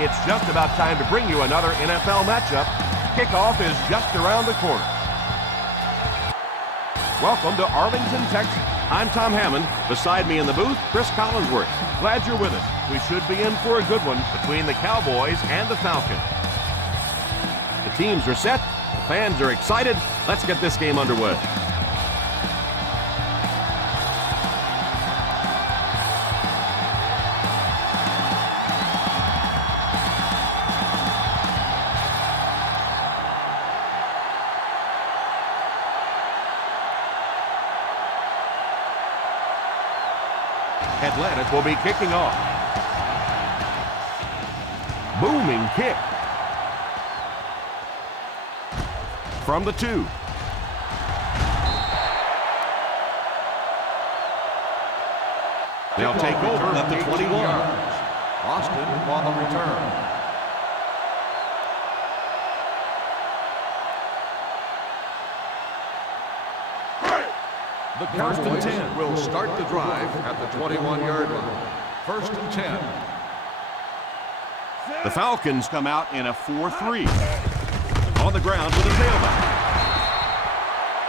It's just about time to bring you another NFL matchup. Kickoff is just around the corner. Welcome to Arlington, Texas. I'm Tom Hammond. Beside me in the booth, Chris Collinsworth. Glad you're with us. We should be in for a good one between the Cowboys and the Falcons. The teams are set. The fans are excited. Let's get this game underway. Atlantic will be kicking off. Booming kick. From the 2. They'll take over at the 21. Austin on the return. The Cowboys will start the drive at the 21-yard line. First and 10. The Falcons come out in a 4-3. On the ground with a tailback.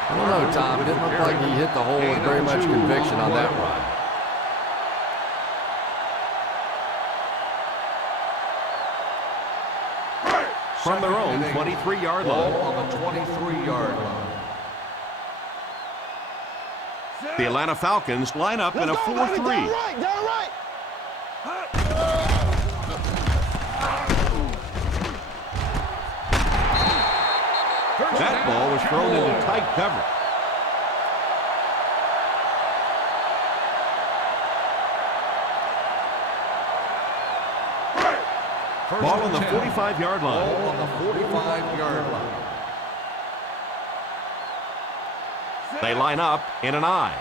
I don't know, Tom. Didn't look like he hit the hole with very much conviction on that run. From their own 23-yard line. Ball on the 23-yard line. The Atlanta Falcons line up in a 4-3. That ball was thrown into tight coverage. Ball on the 45-yard line. Ball on the 45-yard line. They line up in an I.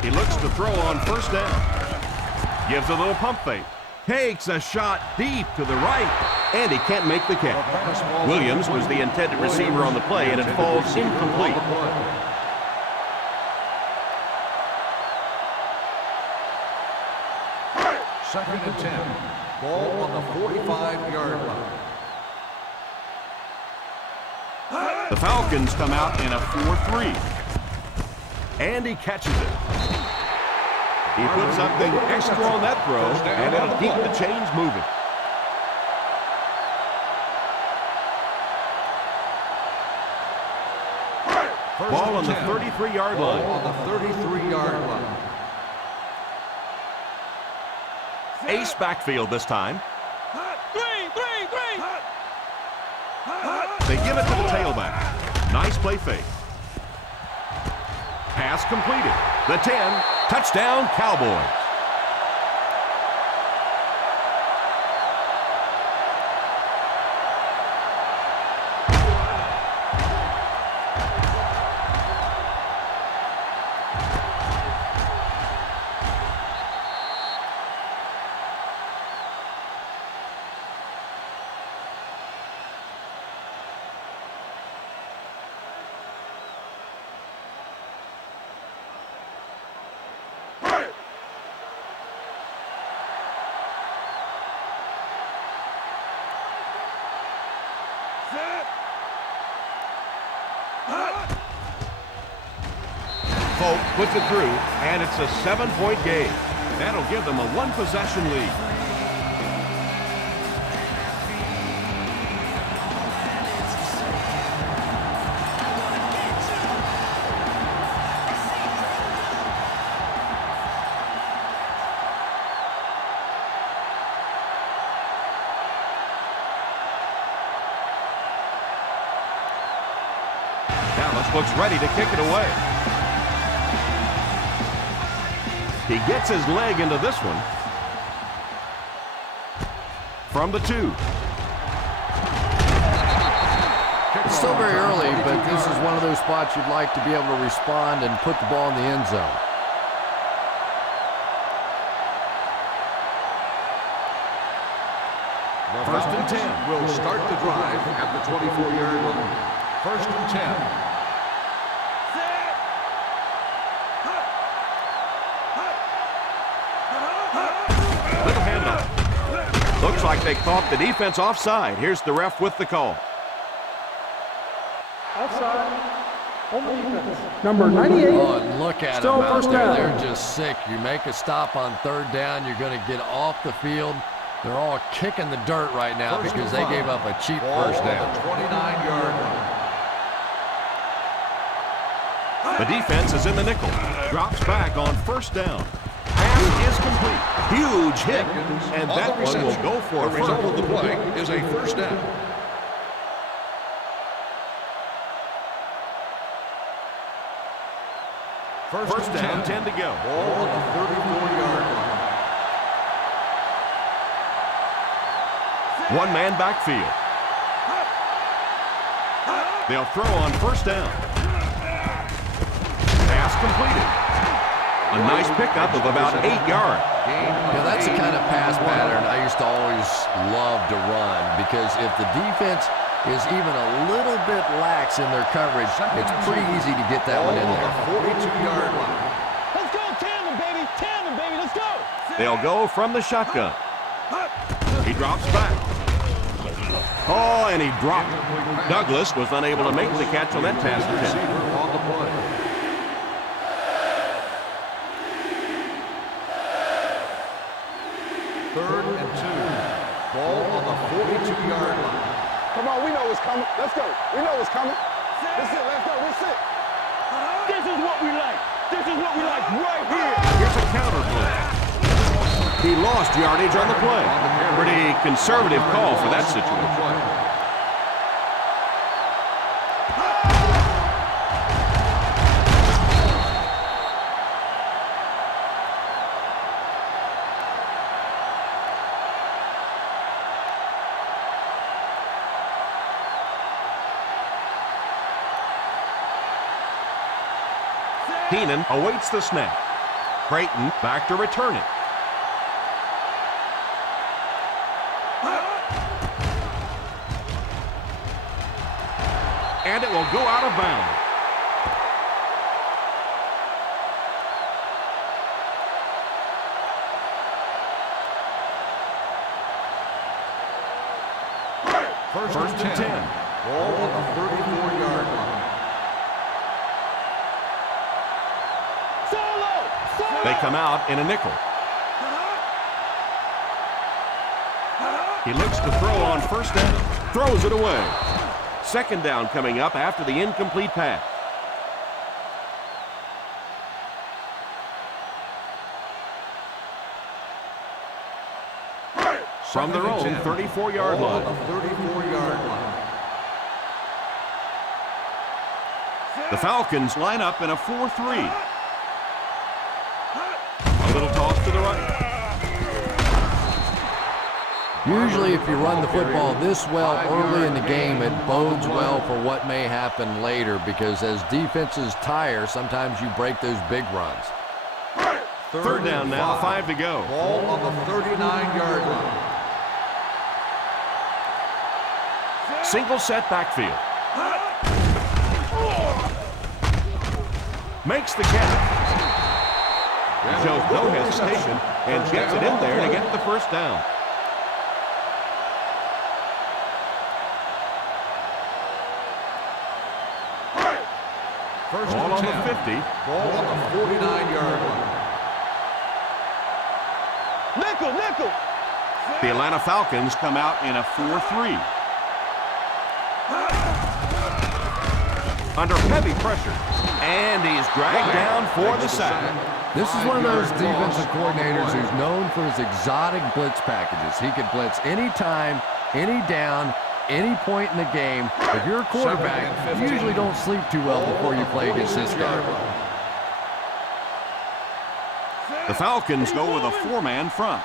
He looks to throw on first down. Gives a little pump fake. Takes a shot deep to the right, and he can't make the catch. Williams was the intended receiver on the play, and it falls incomplete. Second and 10. Ball on the 45-yard line. The Falcons come out in a 4-3. And he catches it. He puts something extra on that throw, and it'll keep the chains moving. Ball on the 33-yard line. Ball on the 33-yard line. Ace backfield this time. They give it to the tailback. Nice play fake. Pass completed. The 10. Touchdown, Cowboys. Folk puts it through, and it's a 7-point game. That'll give them a one-possession lead. Dallas looks ready to kick it away. He gets his leg into this one. From the 2. It's still very early, but this is one of those spots you'd like to be able to respond and put the ball in the end zone. First and 10. Will start the drive at the 24-yard line. First and 10. Looks like they caught the defense offside. Here's the ref with the call. Offside. On the defense. Number 98. Oh, and look at them out first there. down. They're just sick. You make a stop on third down, you're going to get off the field. They're all kicking the dirt right now because they gave up a cheap first down. 29-yard line. The defense is in the nickel. Drops back on first down. Pass is complete. Huge hit. And that one will go for a The result first. of the play is a first down. First down, 10 to go. Ball on the 34-yard line. One-man backfield. They'll throw on first down. Pass completed. A nice pickup of about 8 yards. Yeah, that's the kind of pass pattern I used to always love to run because if the defense is even a little bit lax in their coverage, it's pretty easy to get that one in there. 42-yard line. Let's go, tandem, baby. Tandem, baby. Let's go. They'll go from the shotgun. He drops back. Oh, and he dropped. Douglas was unable to make the catch on that pass attempt. Receiver on the play. Third and 2. Ball on the 42-yard line. Come on, we know what's coming. Let's go. We know what's coming. That's it. Let's go. That's it. This is what we like. This is what we like right here. Here's a counter play. He lost yardage on the play. Pretty conservative call for that situation. Keenan awaits the snap. Creighton back to return it. And it will go out of bounds. First and 10. Ball on the 34-yard line. They come out in a nickel. He looks to throw on first down. Throws it away. Second down coming up after the incomplete pass. From their own 34-yard line. Ball on the 34-yard line. The Falcons line up in a 4-3. A little toss to the right. Usually if you run the football this well early in the game, it bodes well for what may happen later because as defenses tire, sometimes you break those big runs. Third down now, 5 to go. Ball on the 39-yard line. Single set backfield. Makes the catch. Shows no hesitation and gets it in there to get the first down. First Ball and on 10. the 50. Ball on the 49-yard line. Nickel, nickel. The Atlanta Falcons come out in a 4-3. Under heavy pressure. And he's dragged down for the sack. This is one of those defensive coordinators who's known for his exotic blitz packages. He can blitz any time, any down, any point in the game. If you're a quarterback, you usually don't sleep too well before you play against this guy. The Falcons go with a 4-man front.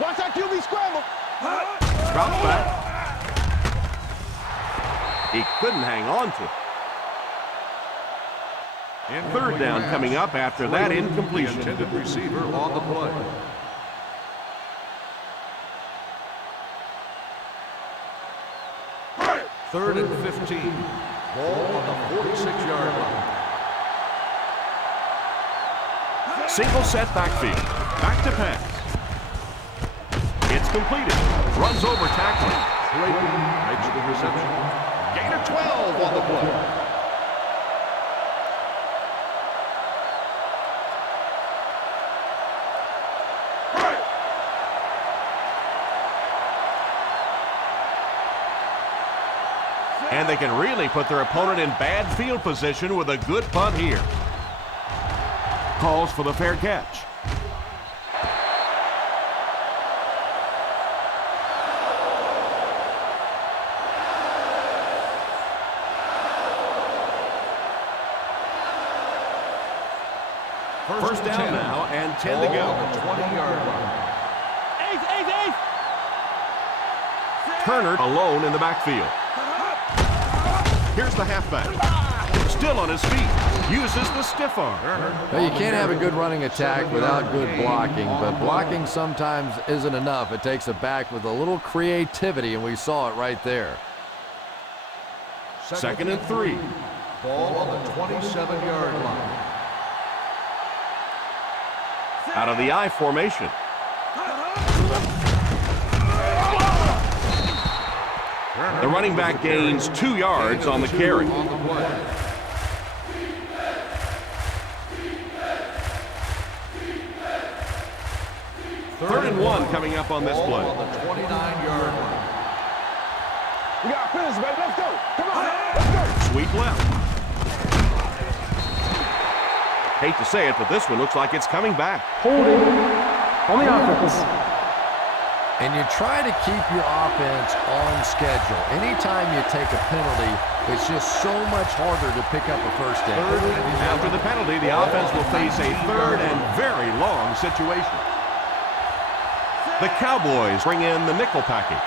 Watch that QB scramble. Drops back. He couldn't hang on to it. Third down coming up after that incompletion. The intended receiver on the play. Third and 15. Ball on the 46-yard line. Single set backfield. Back to pass. It's completed. Runs over tackling. Clayton makes the reception. Gain of 12 on the play. And they can really put their opponent in bad field position with a good punt here. Calls for the fair catch. First down now and 10 to go. On the 20-yard line. Ace. Turner alone in the backfield. Here's the halfback. Still on his feet. Uses the stiff arm. Well, you can't have a good running attack without good blocking, but blocking sometimes isn't enough. It takes a back with a little creativity, and we saw it right there. Second and 3. Ball on the 27-yard line. Out of the I formation. The running back gains 2 yards on the carry. On the play. Third and 1 coming up on this Ball play. on the 29-yard line. We got to finish, baby. Let's go. Come on. Let's go. Sweep left. Hate to say it, but this one looks like it's coming back. Holding on the offense. And you try to keep your offense on schedule. Anytime you take a penalty, it's just so much harder to pick up a first down. After the penalty, the offense will face a third and very long situation. The Cowboys bring in the nickel package.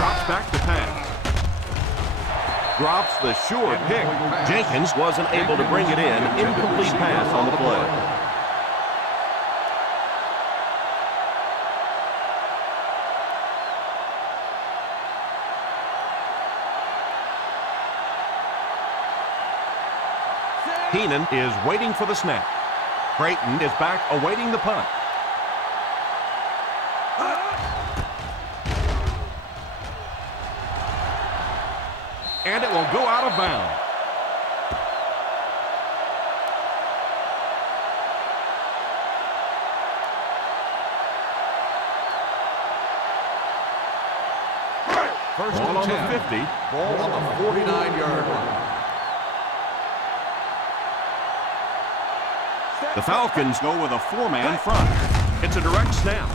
Drops back to pass. Drops the short pick. Jenkins wasn't able to bring it in. Incomplete pass on the play. Heenan is waiting for the snap. Creighton is back awaiting the punt. And it will go out of bounds. First Ball and on 10. the 50. Ball on the 49-yard line. The Falcons go with a 4-man front. It's a direct snap.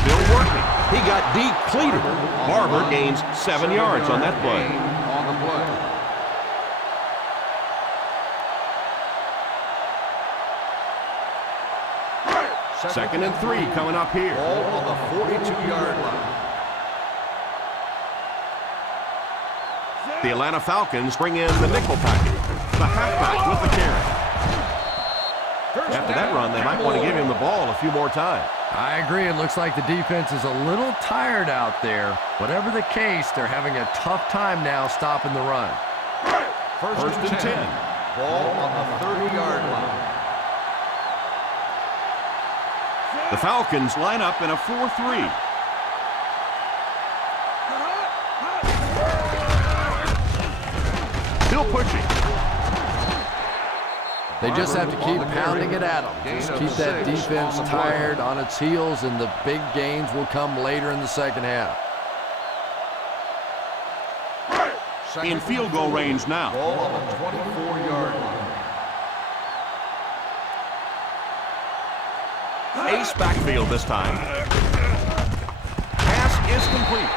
Still working. He got depleted. Barber gains 7 yards on that play. On the play. Second and 3 coming up here. Ball on the 42-yard line. The Atlanta Falcons bring in the nickel package. The halfback with the carry. After that run, they might want to give him the ball a few more times. I agree. It looks like the defense is a little tired out there. Whatever the case, they're having a tough time now stopping the run. First and 10. Ball on the 30-yard line. The Falcons line up in a 4-3. Still pushing. They just have to keep pounding it at them. Just keep that defense tired on its heels, and the big gains will come later in the second half. In field goal range now. Ball on the 24-yard line. Ace backfield this time. Pass is complete.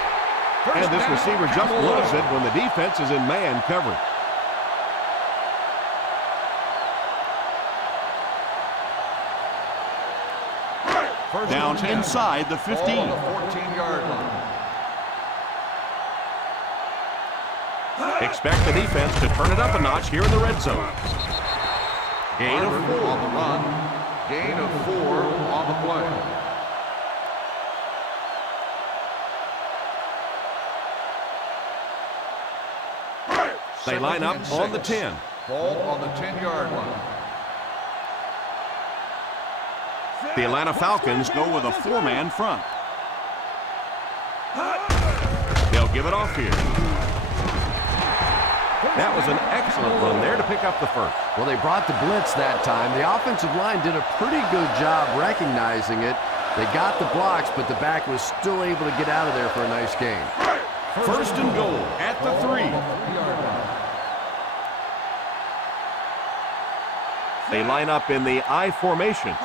And this receiver just loves it when the defense is in man coverage. Down inside the 15. Ball on the 14-yard line. Expect the defense to turn it up a notch here in the red zone. Gain of 4 on the run. Gain of 4 on the play. They line up on the 10. Ball on the 10-yard line. The Atlanta Falcons go with a 4-man front. They'll give it off here. That was an excellent run there to pick up the first. Well, they brought the blitz that time. The offensive line did a pretty good job recognizing it. They got the blocks, but the back was still able to get out of there for a nice gain. First and goal at the 3. They line up in the I formation.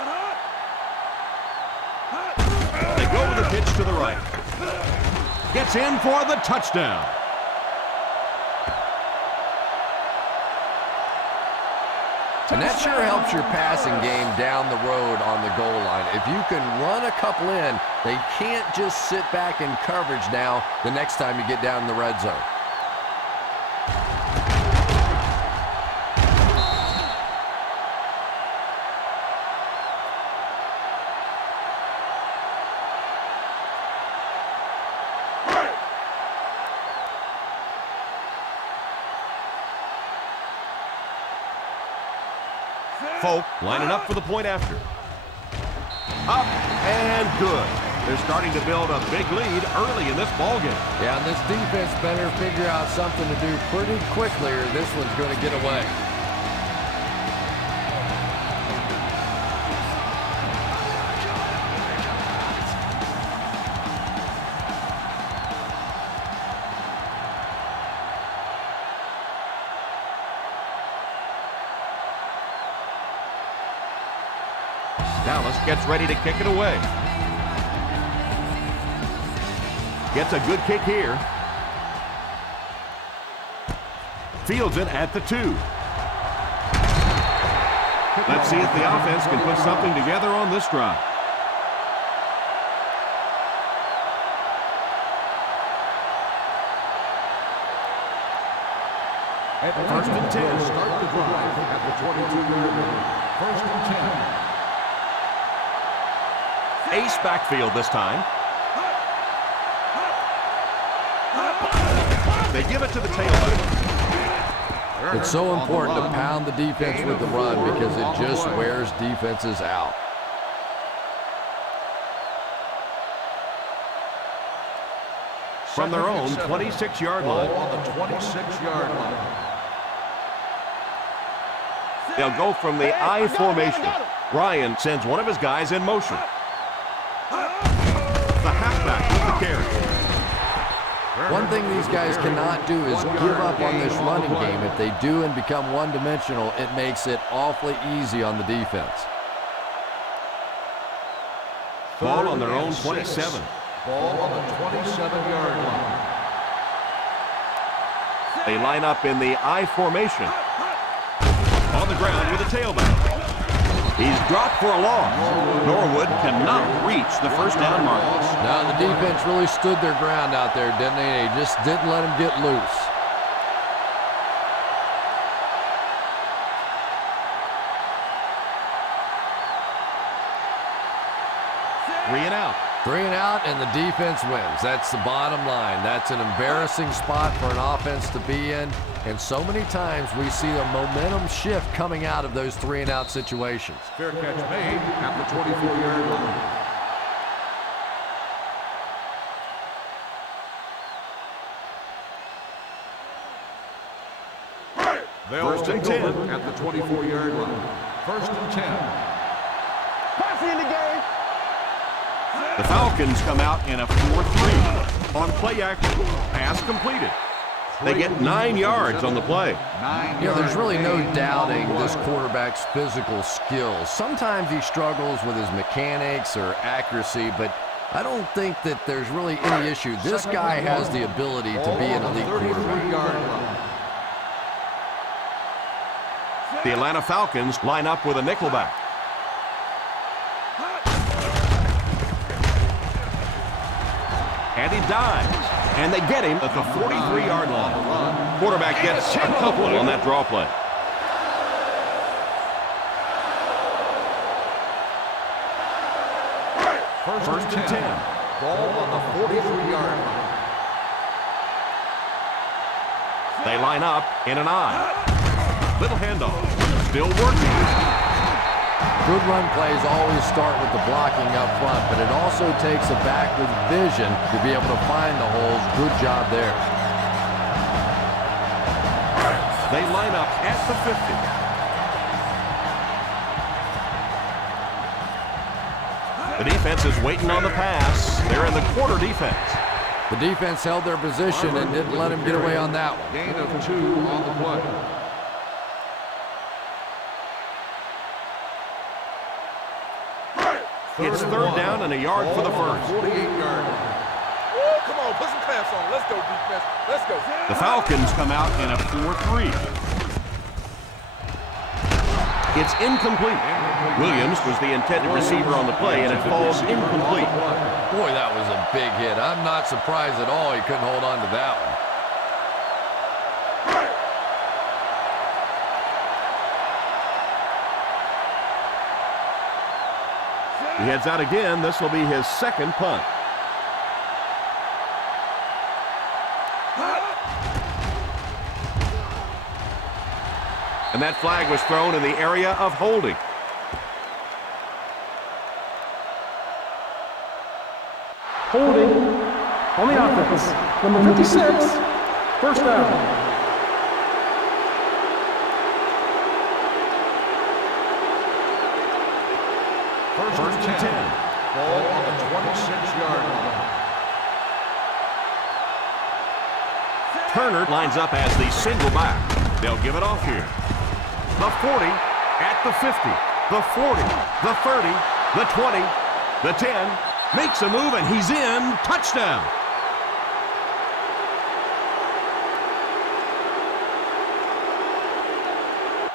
They go with a pitch to the right. Gets in for the touchdown. And that sure helps your passing game down the road on the goal line. If you can run a couple in, they can't just sit back in coverage now the next time you get down in the red zone. Folk lining up for the point after. Up and good. They're starting to build a big lead early in this ballgame. Yeah, and this defense better figure out something to do pretty quickly or this one's going to get away. Dallas gets ready to kick it away. Gets a good kick here. Fields it at the 2. Let's see if the offense can put something together on this drive. First and 10. Start the drive at the 22-yard line. First and 10. Ace backfield this time. They give it to the tailback. It's so important to pound the defense with the run because it just wears defenses out. From their own 26-yard line. On the 26-yard line. They'll go from the I formation. Ryan sends one of his guys in motion. The halfback with the carry. One thing these guys cannot do is give up on this running game. If they do and become one-dimensional, it makes it awfully easy on the defense. Ball on their own 27. Ball on the 27-yard line. They line up in the I formation. On the ground with a tailback. He's dropped for a loss. Norwood cannot reach the first down mark. No, the defense really stood their ground out there, didn't they? They just didn't let him get loose. Three and out. 3 and out, and the defense wins. That's the bottom line. That's an embarrassing spot for an offense to be in, and so many times we see the momentum shift coming out of those 3 and out situations. Fair catch made at the 24-yard line. First and 10 at the 24-yard line. First and 10. Passing in the game. The Falcons come out in a 4-3. On play action, pass completed. They get 9 yards on the play. You know, there's really no doubting this quarterback's physical skills. Sometimes he struggles with his mechanics or accuracy, but I don't think that there's really any issue. This guy has the ability to be an elite quarterback. The Atlanta Falcons line up with a nickelback. And he dives. And they get him at the 43-yard line. Quarterback gets a couple on that draw play. First and 10. Ball on the 43-yard line. They line up in an I. Little handoff. Still working. Good run plays always start with the blocking up front, but it also takes a back with vision to be able to find the holes. Good job there. They line up at the 50. The defense is waiting on the pass. They're in the quarter defense. The defense held their position and didn't let him get away on that one. Gain of 2 on the play. It's third down and a yard for the first. 48-yard line. Come on, put some clamps on. Let's go, defense. Let's go. The Falcons come out in a 4-3. It's incomplete. Williams was the intended receiver on the play, and it falls incomplete. Boy, that was a big hit. I'm not surprised at all he couldn't hold on to that one. He heads out again. This will be his second punt. And that flag was thrown in the area of holding. Holding on the offense. Number 56. First down. First and 10. Ball on the 26-yard line. Turner lines up as the single back. They'll give it off here. The 40 at the 50. The 40. The 30. The 20. The 10. Makes a move and he's in. Touchdown.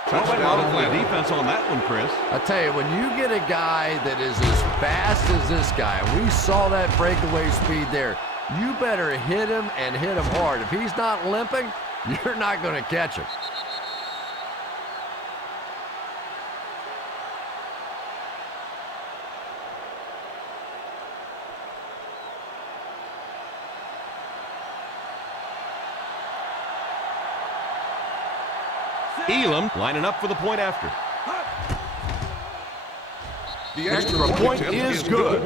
Touchdown Atlanta. The defense on that one, Chris. I tell you, when you get a guy that is as fast as this guy, we saw that breakaway speed there, you better hit him and hit him hard. If he's not limping, you're not going to catch him. Elam lining up for the point after. The Extra point is good.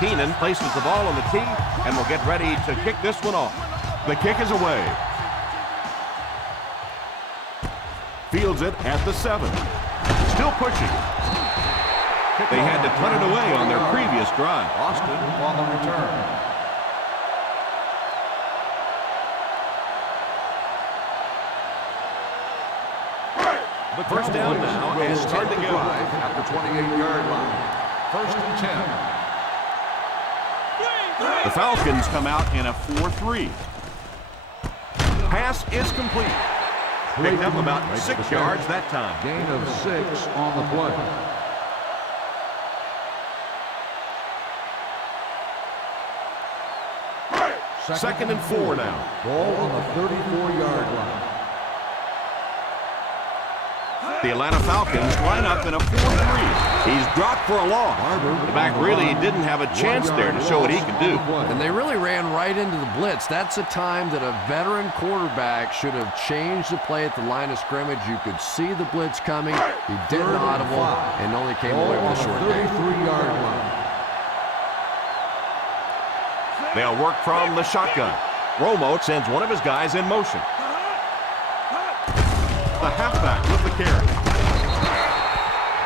Keenan places the ball on the tee and will get ready to kick this one off. The kick is away. Fields it at the 7. Still pushing. They had to put it away on their previous drive. Austin on the return. The first down now and start to go. At the 28-yard line. First and 10. The Falcons come out in a 4-3. Pass is complete. Picked up about 6 yards that time. Gain of 6 on the play. Second and 4 now. Ball on the 34-yard line. The Atlanta Falcons line up in a 4-3. He's dropped for a loss. The back really didn't have a chance there to show what he could do. And they really ran right into the blitz. That's a time that a veteran quarterback should have changed the play at the line of scrimmage. You could see the blitz coming. He didn't audible and only came away with a short gain. 33-yard line. They'll work from the shotgun. Romo sends one of his guys in motion. The halfback with the carry.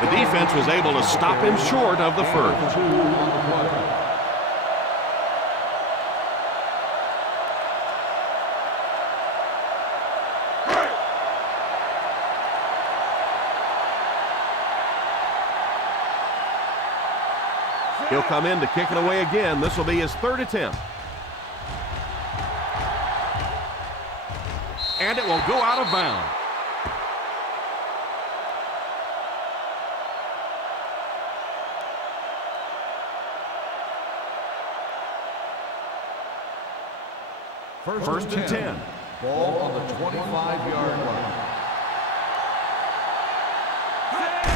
The defense was able to stop him short of the first. 2 on the play. He'll come in to kick it away again. This will be his third attempt. And it will go out of bounds. First and 10. Ball on the 25-yard line.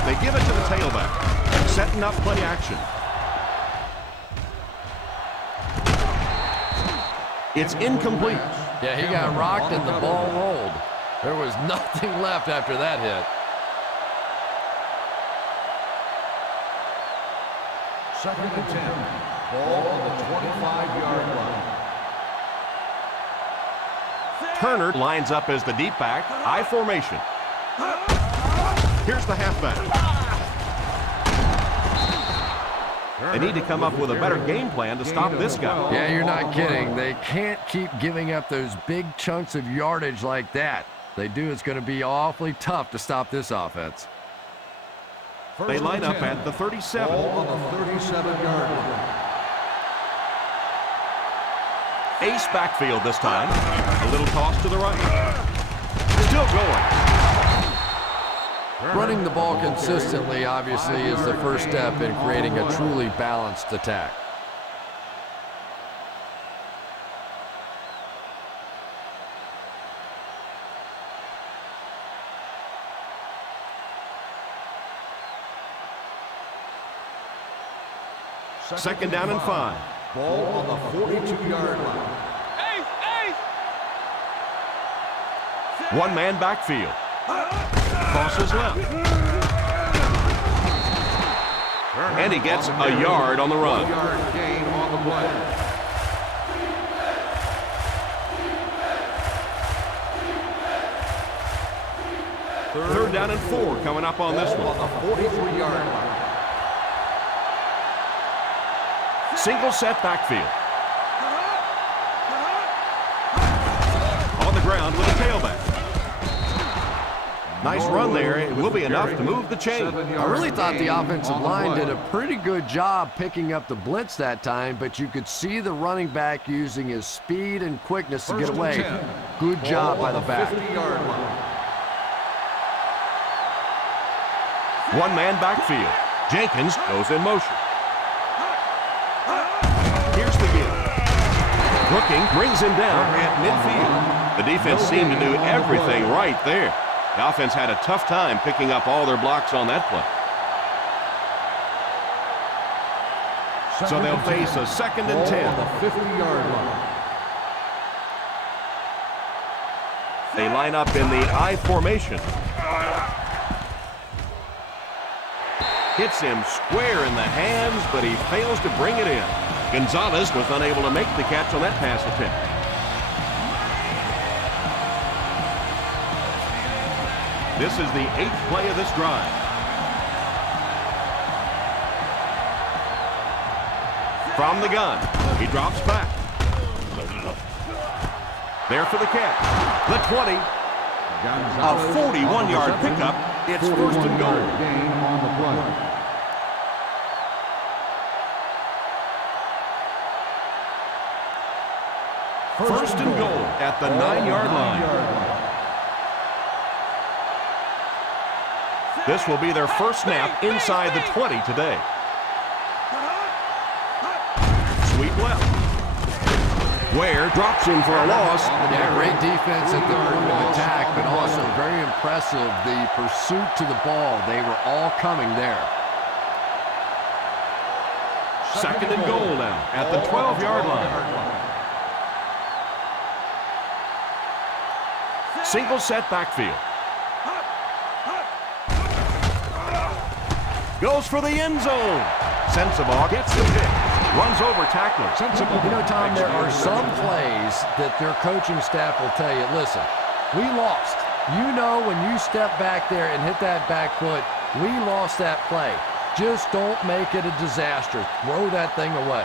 They give it to the tailback, setting up play action. It's incomplete. Yeah, he got rocked and the ball rolled. There was nothing left after that hit. Second and 10. Ball on the 25-yard line. Turner lines up as the deep back, I formation. Here's the halfback. They need to come up with a better game plan to stop this guy. Yeah, you're not kidding. They can't keep giving up those big chunks of yardage like that. If they do, it's going to be awfully tough to stop this offense. They line up at the 37. Ball on the 37-yard line. Ace backfield this time. A little toss to the right. Still going. Running the ball consistently, obviously, is the first step in creating a truly balanced attack. Second down and 5. Ball on the 42-yard line. One-man backfield. Crosses left. And he gets a yard on the run. 1-yard gain on the play. Third down and 4 coming up on this one. On the 43-yard line. Single set backfield. On the ground with a tailback. Nice run there. It will be enough to move the chain. I really thought the offensive line did a pretty good job picking up the blitz that time, but you could see the running back using his speed and quickness to get away. Good job by the back. 50-yard line. One-man backfield. Jenkins goes in motion. Here's the give. Brooking brings him down at midfield. The defense seemed to do everything right there. The offense had a tough time picking up all their blocks on that play. So they'll face a second and 10. On the 50-yard line. They line up in the I formation. Hits him square in the hands, but he fails to bring it in. Gonzalez was unable to make the catch on that pass attempt. This is the 8th play of this drive. From the gun, he drops back. There for the catch. The 20. A 41-yard pickup. It's first and goal. Gain on the play. First and goal at the 9-yard line. This will be their first snap inside the 20 today. Sweep left. Ware drops him for a loss. Yeah, great defense at the point of attack, but also very impressive the pursuit to the ball. They were all coming there. Second and goal now at the 12-yard line. Single set backfield. Goes for the end zone. Sensabaugh gets the pick. Runs over tackler. You know, Tom, there are some plays that their coaching staff will tell you, listen, we lost. You know when you step back there and hit that back foot, we lost that play. Just don't make it a disaster. Throw that thing away.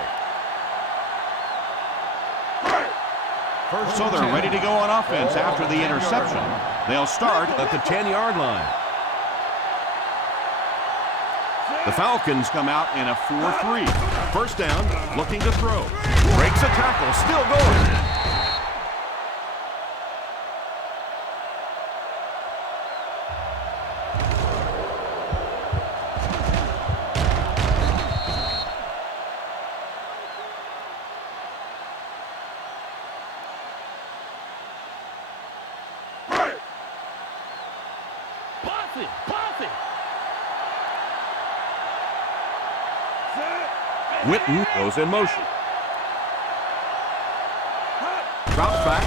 So they're ready to go on offense after the interception. They'll start at the 10-yard line. The Falcons come out in a 4-3. First down, looking to throw. Breaks a tackle, still going. Posse. Posse. Witten goes in motion. Drops back.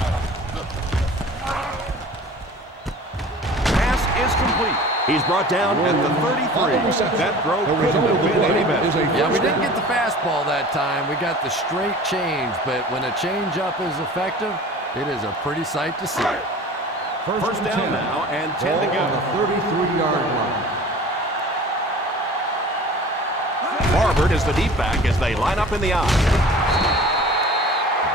Pass is complete. He's brought down at the 33. That throw couldn't have been any better. Yeah, we didn't get the fastball that time. We got the straight change, but when a change-up is effective, it is a pretty sight to see. First down now and 10 to go. On the 33-yard line. Barber is the deep back as they line up in the eye.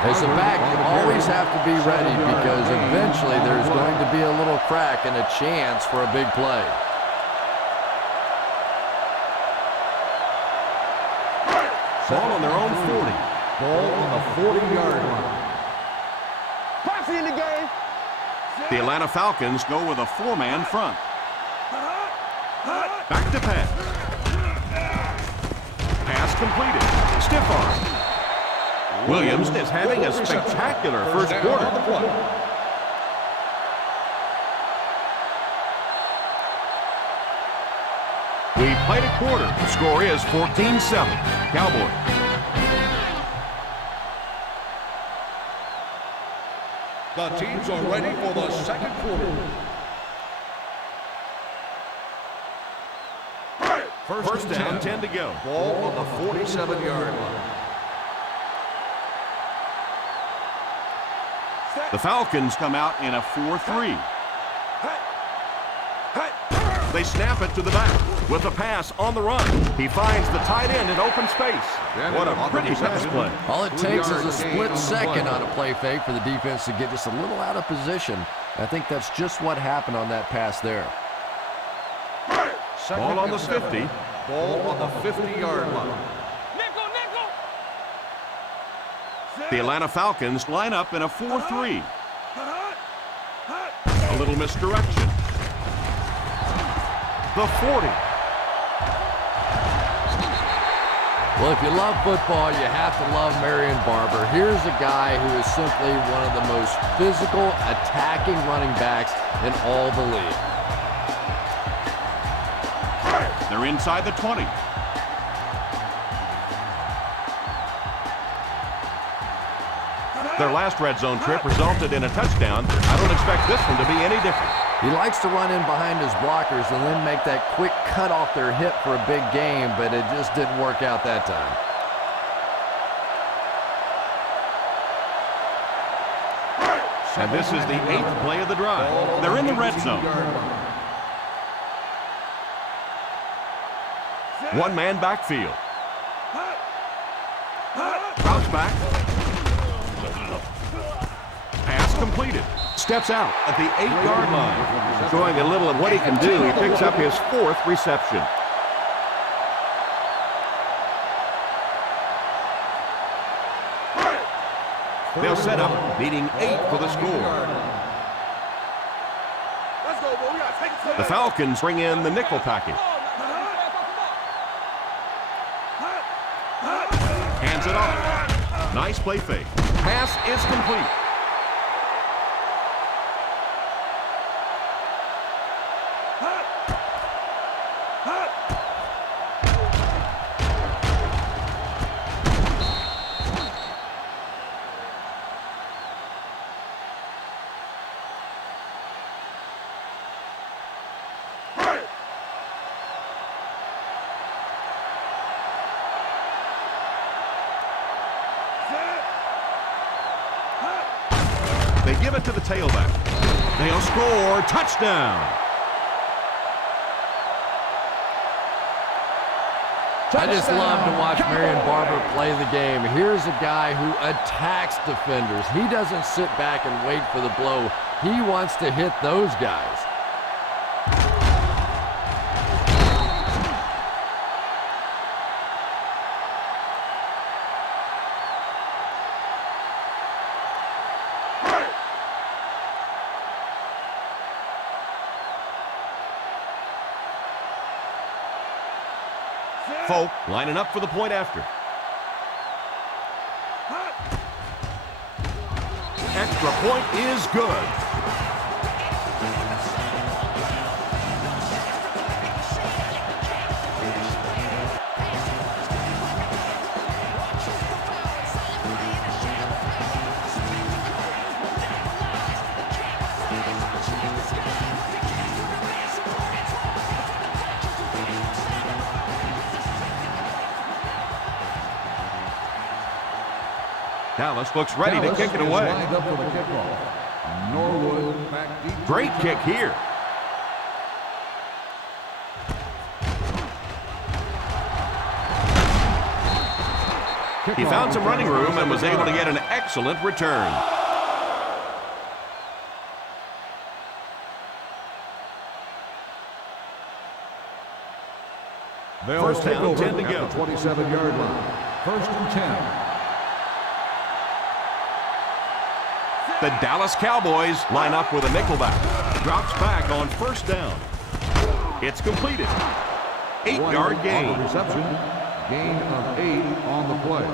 As a back, you always have to be ready because eventually there's going to be a little crack and a chance for a big play. Ball on their own 40. Ball on the 40-yard line. Posse in the game. The Atlanta Falcons go with a four-man front. Back to pass. Pass completed. Stiff arm. Williams is having a spectacular first quarter. We played a quarter. The score is 14-7. Cowboys. The teams are ready for the second quarter. First down, 10 to go. Ball on the 47-yard line. The Falcons come out in a 4-3. They snap it to the back with a pass on the run. He finds the tight end in open space. What a pretty pass play. All it takes is a split second on a play fake for the defense to get just a little out of position. I think that's just what happened on that pass there. Ball on the 50. Ball on the 50-yard line. Nickel, nickel. The Atlanta Falcons line up in a 4-3. A little misdirection. The 40. Well, if you love football, you have to love Marion Barber. Here's a guy who is simply one of the most physical, attacking running backs in all the league. They're inside the 20. Their last red zone trip resulted in a touchdown. I don't expect this one to be any different. He likes to run in behind his blockers and then make that quick cut off their hip for a big game, but it just didn't work out that time. And this is the 8th play of the drive. They're in the red zone. One-man backfield. Drops back. Pass completed. Steps out at the 8-yard line. Showing a little of what he can do. He picks up his 4th reception. They'll set up, needing 8 for the score. Let's go, boy. We gotta take it to The Falcons bring in the nickel package. Hands it off. Nice play fake. Pass is complete. They give it to the tailback. They'll score. Touchdown. I just love to watch Marion Barber play the game. Here's a guy who attacks defenders. He doesn't sit back and wait for the blow. He wants to hit those guys. Folk lining up for the point after. Extra point is good. Dallas looks ready to kick it away. Lined up for the kickoff. Norwood back deep. Great kick here. He found some running room and was able to get an excellent return. First down, 10 to go. 27-yard line. First and 10. The Dallas Cowboys line up with a nickelback. Drops back on first down. It's completed. 8-yard gain. On the reception. Gain of 8 on the play.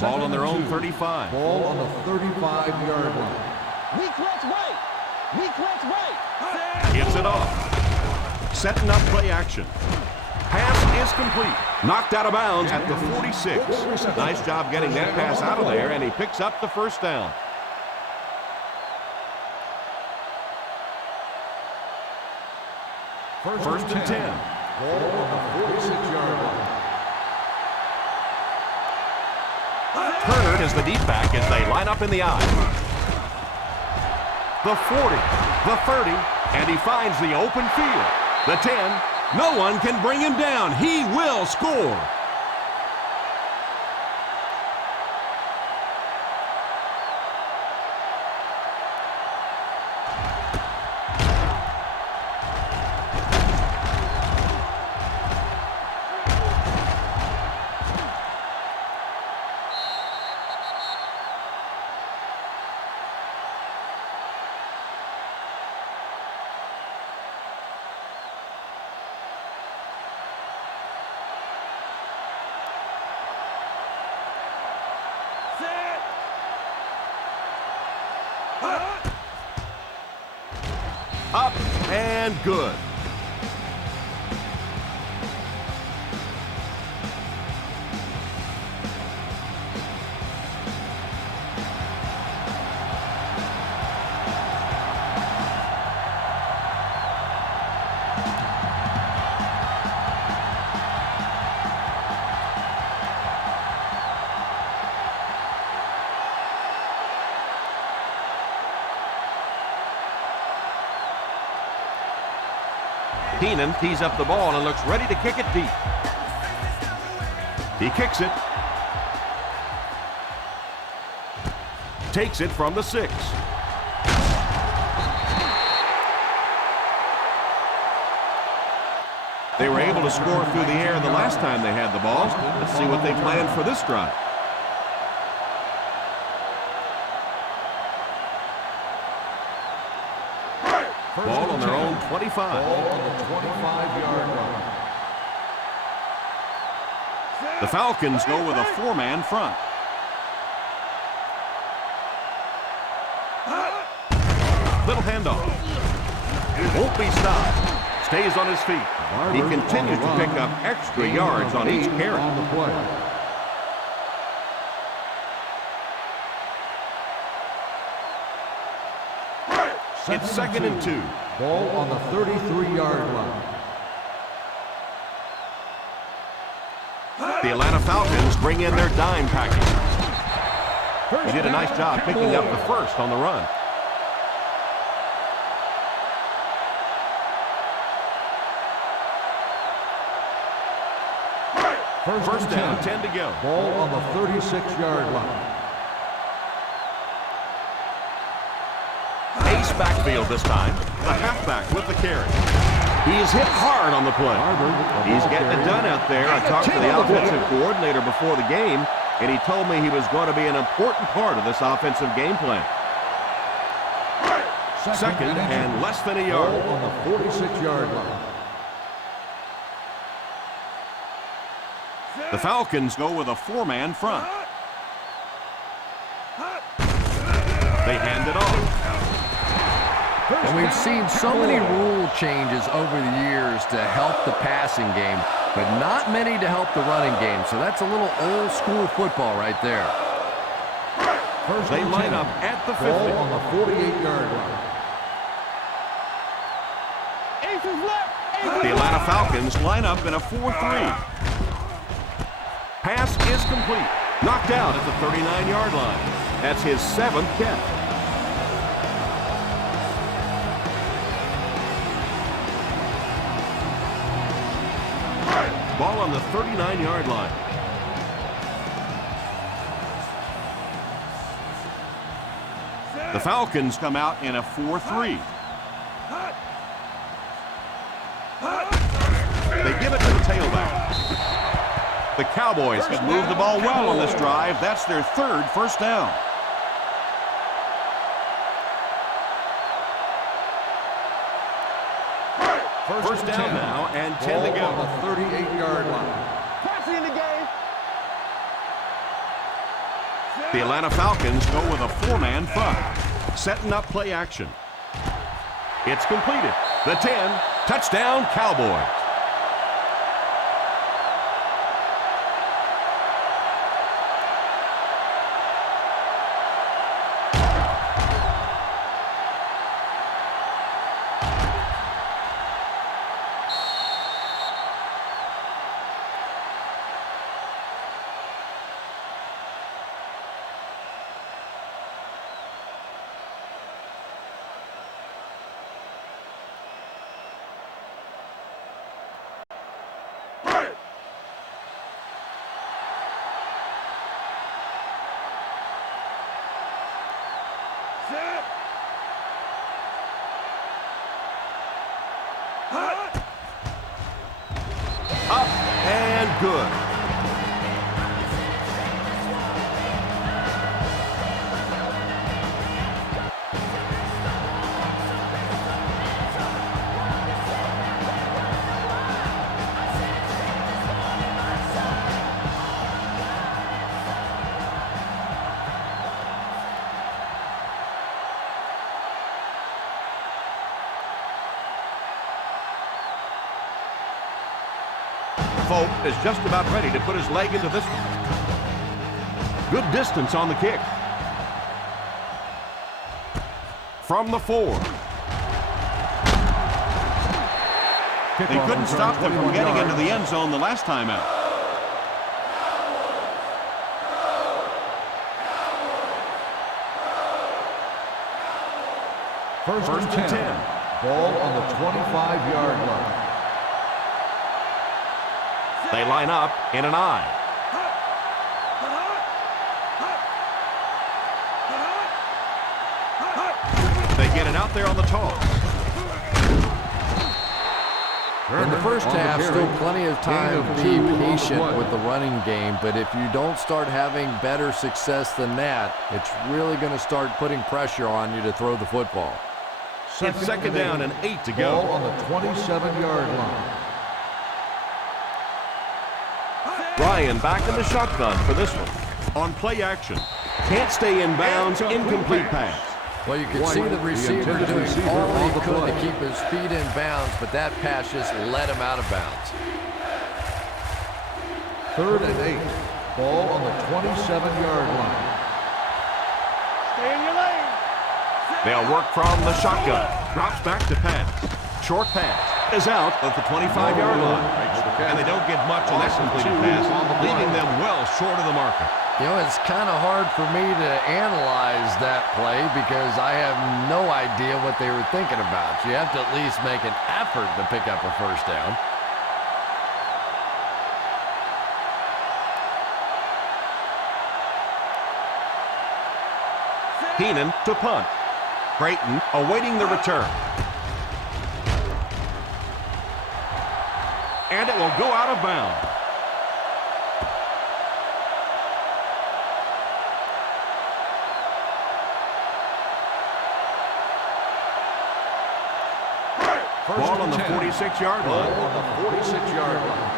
Ball on their own 35. Ball on the 35-yard line. Weak left right. Weak left right. Gives it off. Setting up play action. Pass is complete. Knocked out of bounds at the 46. Nice job getting that pass out of there, and he picks up the first down. First and 10. Ball on the 46-yard line. Turner is the deep back as they line up in the eye. The 40, the 30, and he finds the open field. The 10, no one can bring him down. He will score. Up and good. Keenan tees up the ball and looks ready to kick it deep. He kicks it. Takes it from the 6. They were able to score through the air the last time they had the ball. Let's see what they planned for this drive. Ball on their own 25. Ball on the 25-yard line. The Falcons go with a 4-man front. Little handoff. Won't be stopped. Stays on his feet. He continues to pick up extra yards on each carry. On the play. It's second and 2. Ball on the 33-yard line. The Atlanta Falcons bring in their dime package. He did a nice job picking up the first on the run. First down, 10 to go. Ball on the 36-yard line. Ace backfield this time. The halfback with the carry. He's hit hard on the play. He's getting it done out there. I talked to the offensive coordinator before the game, and he told me he was going to be an important part of this offensive game plan. Second and less than a yard. Ball on the 46-yard line. The Falcons go with a 4-man front. They hand it off. And we've seen so many rule changes over the years to help the passing game, but not many to help the running game. So that's a little old school football right there. They line up at the 50. Ball on the 48-yard line. Ace is left. The Atlanta Falcons line up in a 4-3. Pass is complete. Knocked out at the 39-yard line. That's his 7th catch. Ball on the 39-yard line. The Falcons come out in a 4-3. They give it to the tailback. The Cowboys have moved the ball well on this drive. That's their 3rd first down. First down now and 10 to go. On the 38-yard line. Passing in the game. The Atlanta Falcons go with a 4-man front. Setting up play action. It's completed. The 10. Touchdown, Cowboys. Up and good. Folk is just about ready to put his leg into this one. Good distance on the kick. From the 4. They couldn't stop them from getting into the end zone the last time out. First and 10. Ball on the 25-yard line. They line up in an I. They get it out there on the toss. In the first half, still plenty of time to be patient with the running game, but if you don't start having better success than that, it's really going to start putting pressure on you to throw the football. It's second down and 8 to Ball go. on the 27-yard line. Ryan back in the shotgun for this one. On play action. Can't stay in bounds. Incomplete pass. Well, you can see the receiver doing all he could to keep his feet in bounds, but that pass just let him out of bounds. 3rd and 8. Ball on the 27-yard line. Stay in your lane. They'll work from the shotgun. Drops back to pass. Short pass is out at the 25-yard line. And they don't get much on that completed pass, leaving them well short of the marker. You know, it's kind of hard for me to analyze that play because I have no idea what they were thinking about. You have to at least make an effort to pick up a first down. Keenan to punt. Creighton awaiting the return. And it will go out of bounds. Ball on the 46-yard line. Ball on the 46-yard line.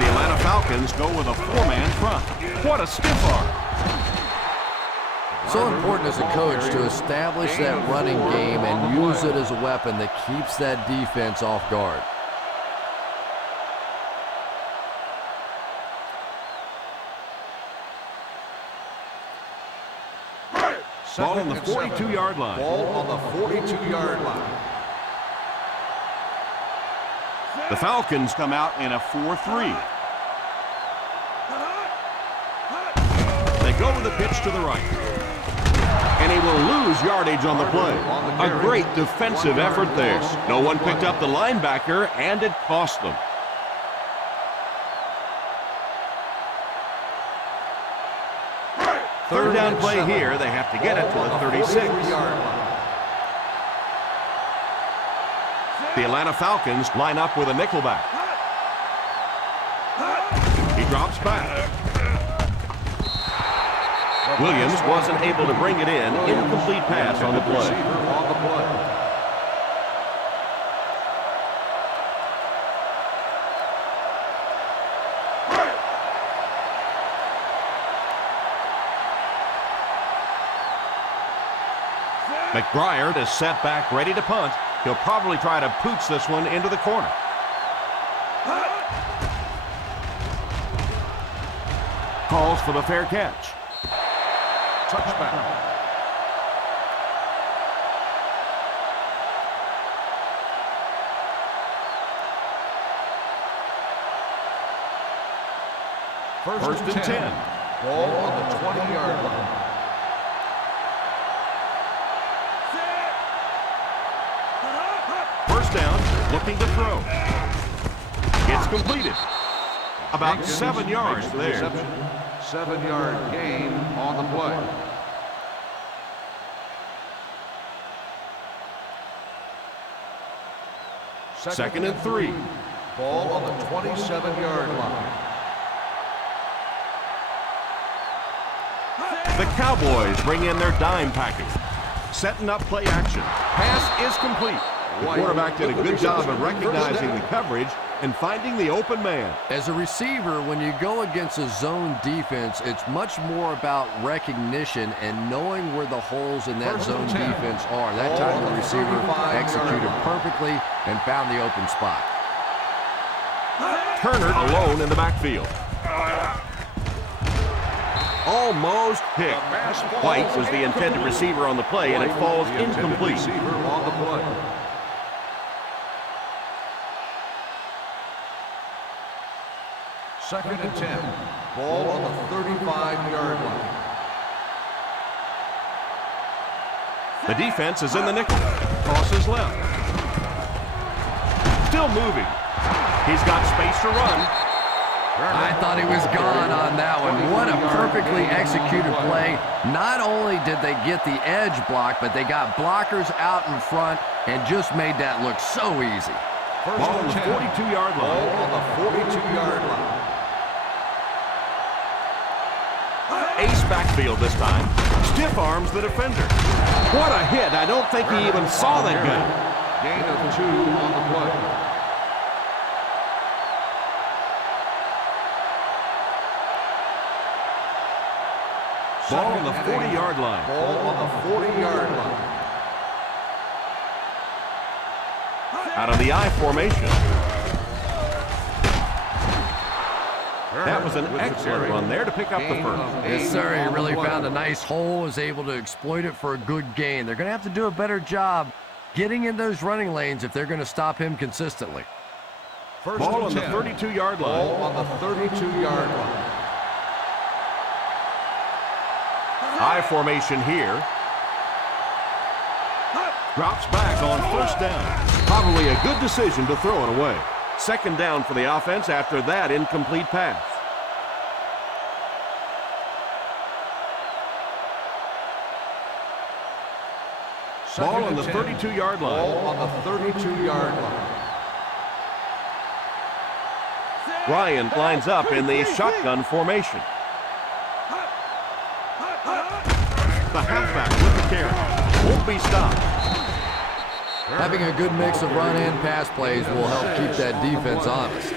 The Atlanta Falcons go with a 4-man front. What a stiff arm. So important as a coach to establish that running game and use it as a weapon that keeps that defense off guard. Ball on the 42-yard line. Ball on the 42-yard line. The Falcons come out in a 4-3. They go with the pitch to the right. And he will lose yardage on the play. A great defensive effort there. No one picked up the linebacker, and it cost them. Third down play here. They have to get it to the 36. The Atlanta Falcons line up with a nickelback. He drops back. Williams wasn't able to bring it in. Incomplete pass on the play. McBriar is set back, ready to punt. He'll probably try to pooch this one into the corner. Calls for the fair catch. Touchback. First and 10. Ball on the 20-yard line. First down, looking to throw. Gets completed. About 7 yards there. 7-yard gain on the play. Second and 3. Ball on the 27-yard line. The Cowboys bring in their dime package. Setting up play action. Pass is complete. The quarterback did a good job of recognizing the coverage and finding the open man. As a receiver, when you go against a zone defense, it's much more about recognition and knowing where the holes in that zone defense are. That time the receiver executed perfectly and found the open spot. Turner alone in the backfield. Almost hit. White was the intended receiver on the play, and it falls incomplete. Second and 10. Ball on the 35-yard line. The defense is in the nickel. Tosses left. Still moving. He's got space to run. I thought he was gone on that one. What a perfectly executed play. Not only did they get the edge blocked, but they got blockers out in front and just made that look so easy. Ball on the 42-yard line. Ball on the 42-yard line. Ace backfield this time. Stiff arms the defender. What a hit. I don't think he even saw that guy. Gain of 2 on the play. Ball on the 40-yard line. Ball on the 40-yard line. Out of the I formation. That was an excellent run there to pick up the first. Yes, sir. He really found a nice hole, was able to exploit it for a good gain. They're going to have to do a better job getting in those running lanes if they're going to stop him consistently. Ball on the 32-yard line. Ball on the 32-yard line. I formation here. Drops back on first down. Probably a good decision to throw it away. Second down for the offense after that incomplete pass. Ball on the 32-yard line. Ball on the 32-yard line. Ryan lines up in the shotgun formation. The halfback with the carry. Won't be stopped. Having a good mix of run and pass plays will help keep that defense honest.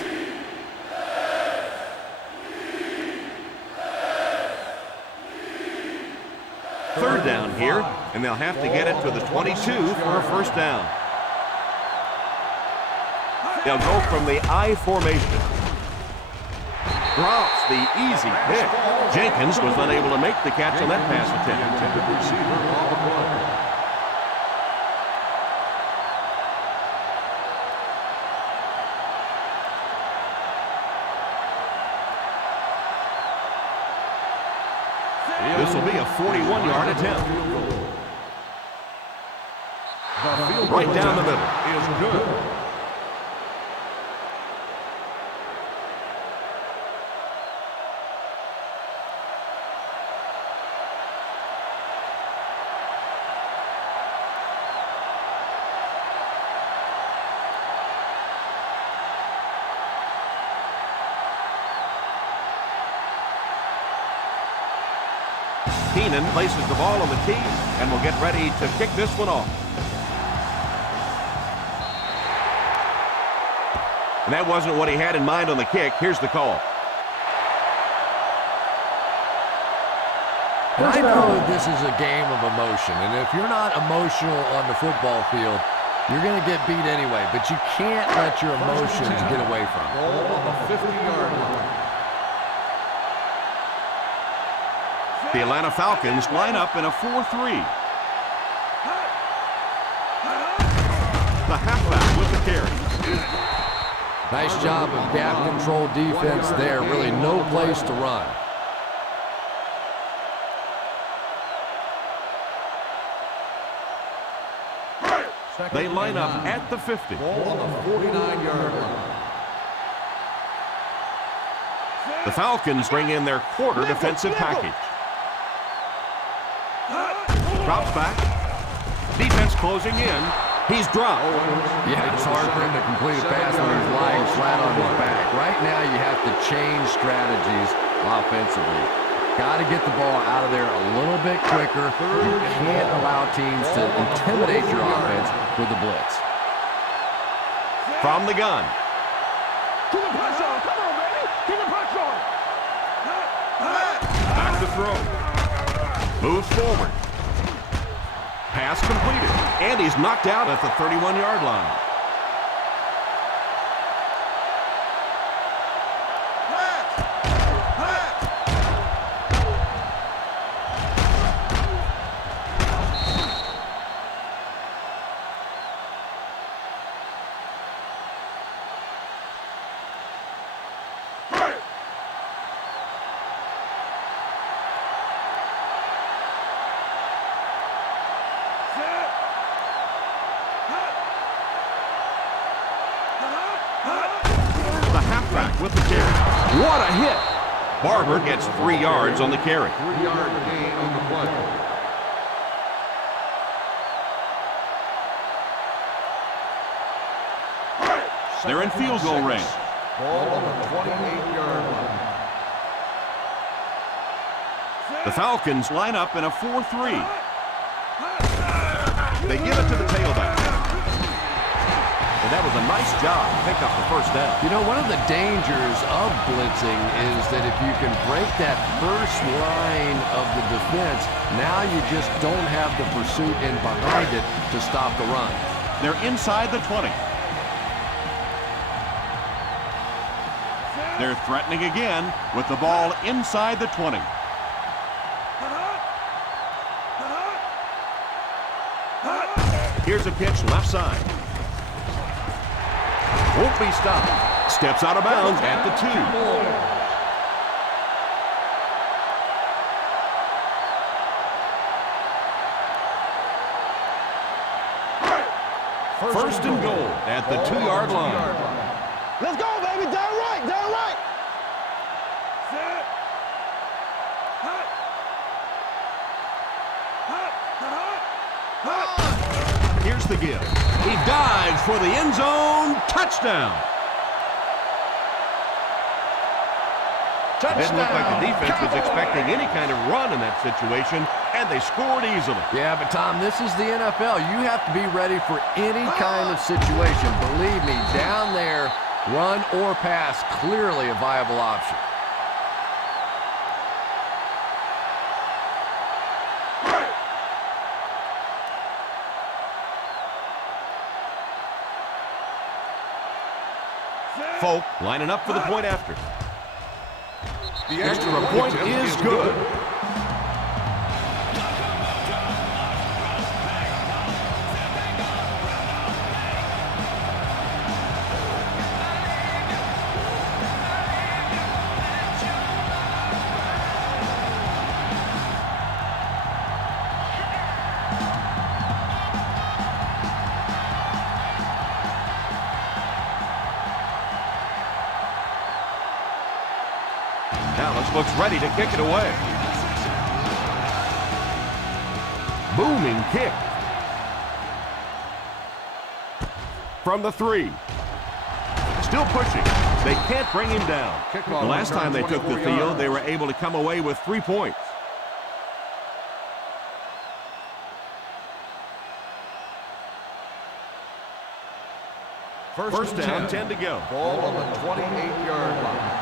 Third down here, and they'll have to get it to the 22 for a first down. They'll go from the I formation. drops the easy pick. Jenkins was unable to make the catch on that pass attempt. Intended receiver on the play. This will be a 41-yard attempt. Right down the middle. Is good. Keenan places the ball on the tee and will get ready to kick this one off. And that wasn't what he had in mind on the kick. Here's the call. And I know this is a game of emotion, and if you're not emotional on the football field, you're going to get beat anyway, but you can't let your emotions get away from you. Ball on the 50-yard line. The Atlanta Falcons line up in a 4-3. The halfback with the carry. Nice job of gap control defense there. Really no place to run. They line up at the 50. Ball on the 49-yard line. The Falcons bring in their quarter defensive package. Drops back. Defense closing in. He's dropped. Yeah, it's hard for him to complete a pass when he's lying flat on his back. Right now, you have to change strategies offensively. Got to get the ball out of there a little bit quicker. You can't allow teams to intimidate your offense with the blitz. From the gun. Keep the pressure on. Come on, baby. Keep the pressure on. Back to throw. Moves forward. Pass completed. And he's knocked out at the 31-yard line. With the carry. What a hit! Barber gets 3 yards on the carry. 3-yard gain on the play. They're in field goal range. Ball on the 28-yard line. The Falcons line up in a 4-3. They give it to the tailback. And that was a nice job to pick up the first down. You know, one of the dangers of blitzing is that if you can break that first line of the defense, now you just don't have the pursuit in behind it to stop the run. They're inside the 20. They're threatening again with the ball inside the 20. Here's a pitch left side. Won't be stopped. Steps out of bounds at the 2. First and goal at the 2-yard line. Let's go, baby. Down right. Down right. Here's the give. He dives for the end zone. Touchdown. It didn't look like the defense was expecting any kind of run in that situation, and they scored easily. Yeah, but Tom, this is the NFL. You have to be ready for any kind of situation. Believe me, down there, run or pass, clearly a viable option. Folk lining up for the point after. The Extra point is good. Dallas looks ready to kick it away. Booming kick. From the 3. Still pushing. They can't bring him down. The last time they took the field, they were able to come away with 3 points. First down, 10 to go. Ball on the 28-yard line.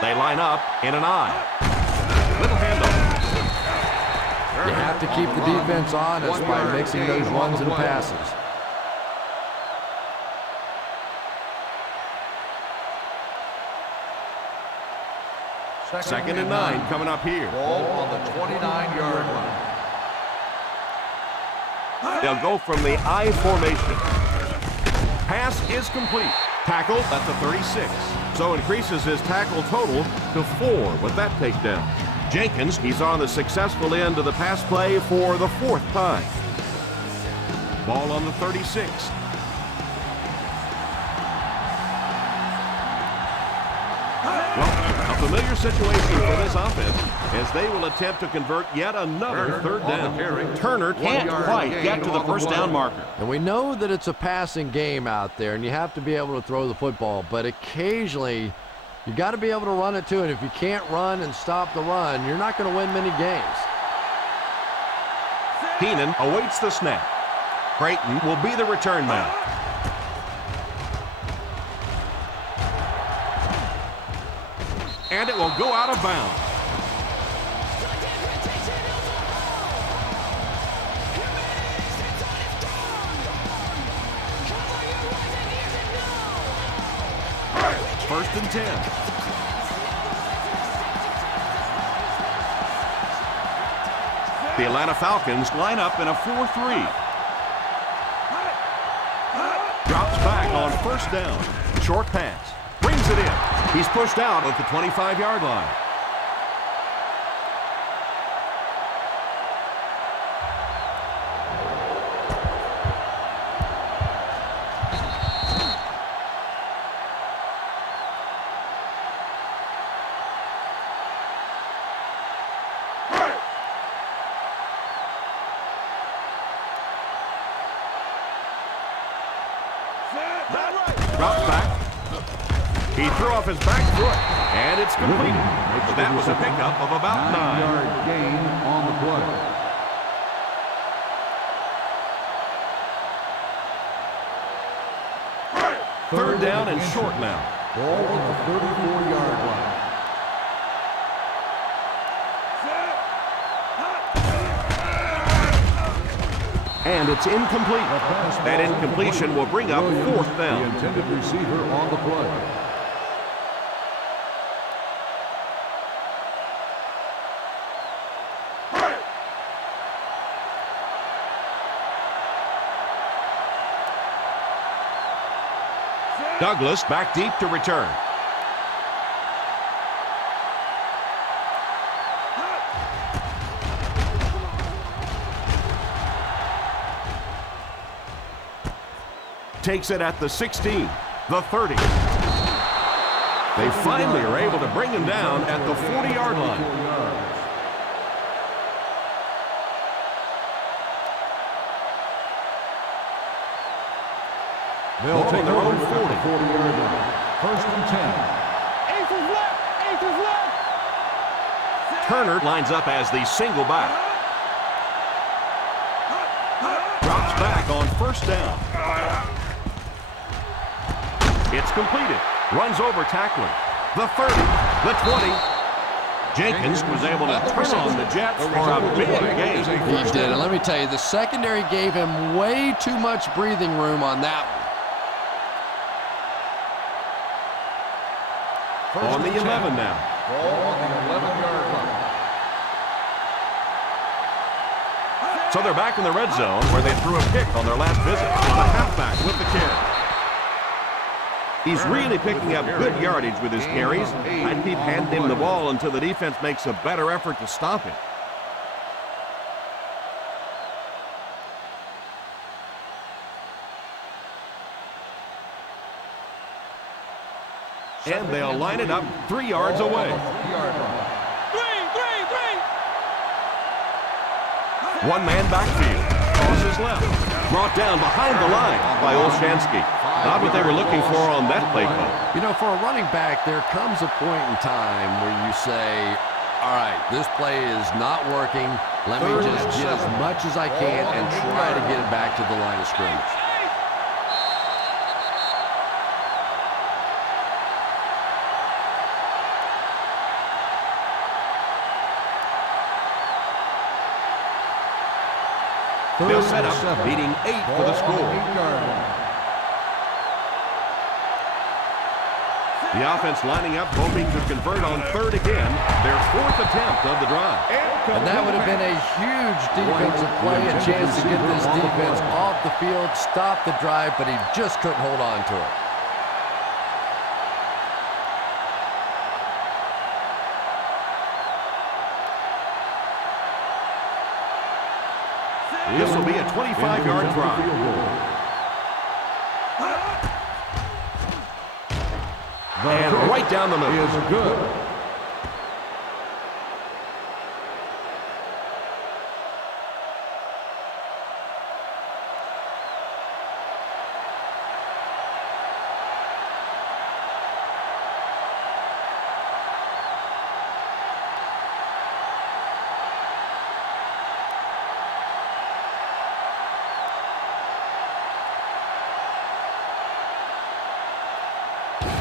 They line up in an I. Little handoff. You have to keep the defense honest by mixing those runs and passes. Second and 9 coming up here. Ball on the 29-yard line. They'll go from the I formation. Pass is complete. Tackle at the 36. So increases his tackle total to 4 with that takedown. Jenkins, he's on the successful end of the pass play for the 4th time. Ball on the 36. Well, a familiar situation for this offense as they will attempt to convert yet another third down. Turner can't quite get to the first down marker. And we know that it's a passing game out there, and you have to be able to throw the football, but occasionally you got to be able to run it too, and if you can't run and stop the run, you're not going to win many games. Keenan awaits the snap. Creighton will be the return man. And it will go out of bounds. First and 10. The Atlanta Falcons line up in a 4-3. Drops back on first down. Short pass. Brings it in. He's pushed out at the 25-yard line. Drops back. He threw off his back foot, and it's completed. That was a pickup of about 9. 9-yard gain on the play. Third down and short now. Ball on the 34-yard line. And it's incomplete. That incompletion will bring up fourth down. The intended receiver on the play. Douglas back deep to return. Takes it at the 16, the 30. They finally are able to bring him down at the 40-yard line. They'll take their own 40-yard line. First and 10. Aces left! Aces left! Turner lines up as the single back. Drops back on first down. It's completed. Runs over tackler. The 30, the 20. Jenkins was able to turn on the Jets for a big game. He did, and let me tell you, the secondary gave him way too much breathing room on that one. On the 11 now. Ball on the 11-yard line. So they're back in the red zone where they threw a pick on their last visit. The halfback with the carry. He's really picking up good yardage with his carries. I'd keep handing him the ball until the defense makes a better effort to stop him. And they'll line it up 3 yards away. 3-yard line. One-man backfield. Crosses left. Brought down behind the line by Olshansky. Not what they were looking for on that play call. You know, for a running back, there comes a point in time where you say, all right, this play is not working. Let me just get as much as I can and try to get it back to the line of scrimmage. They'll set up, needing 8 for the score. The offense lining up, hoping to convert on 3rd again, their 4th attempt of the drive. And that would have been a huge defensive play, a chance to get this defense off the field, stop the drive, but he just couldn't hold on to it. This will be a 25-yard drive. And right down the middle. Is good.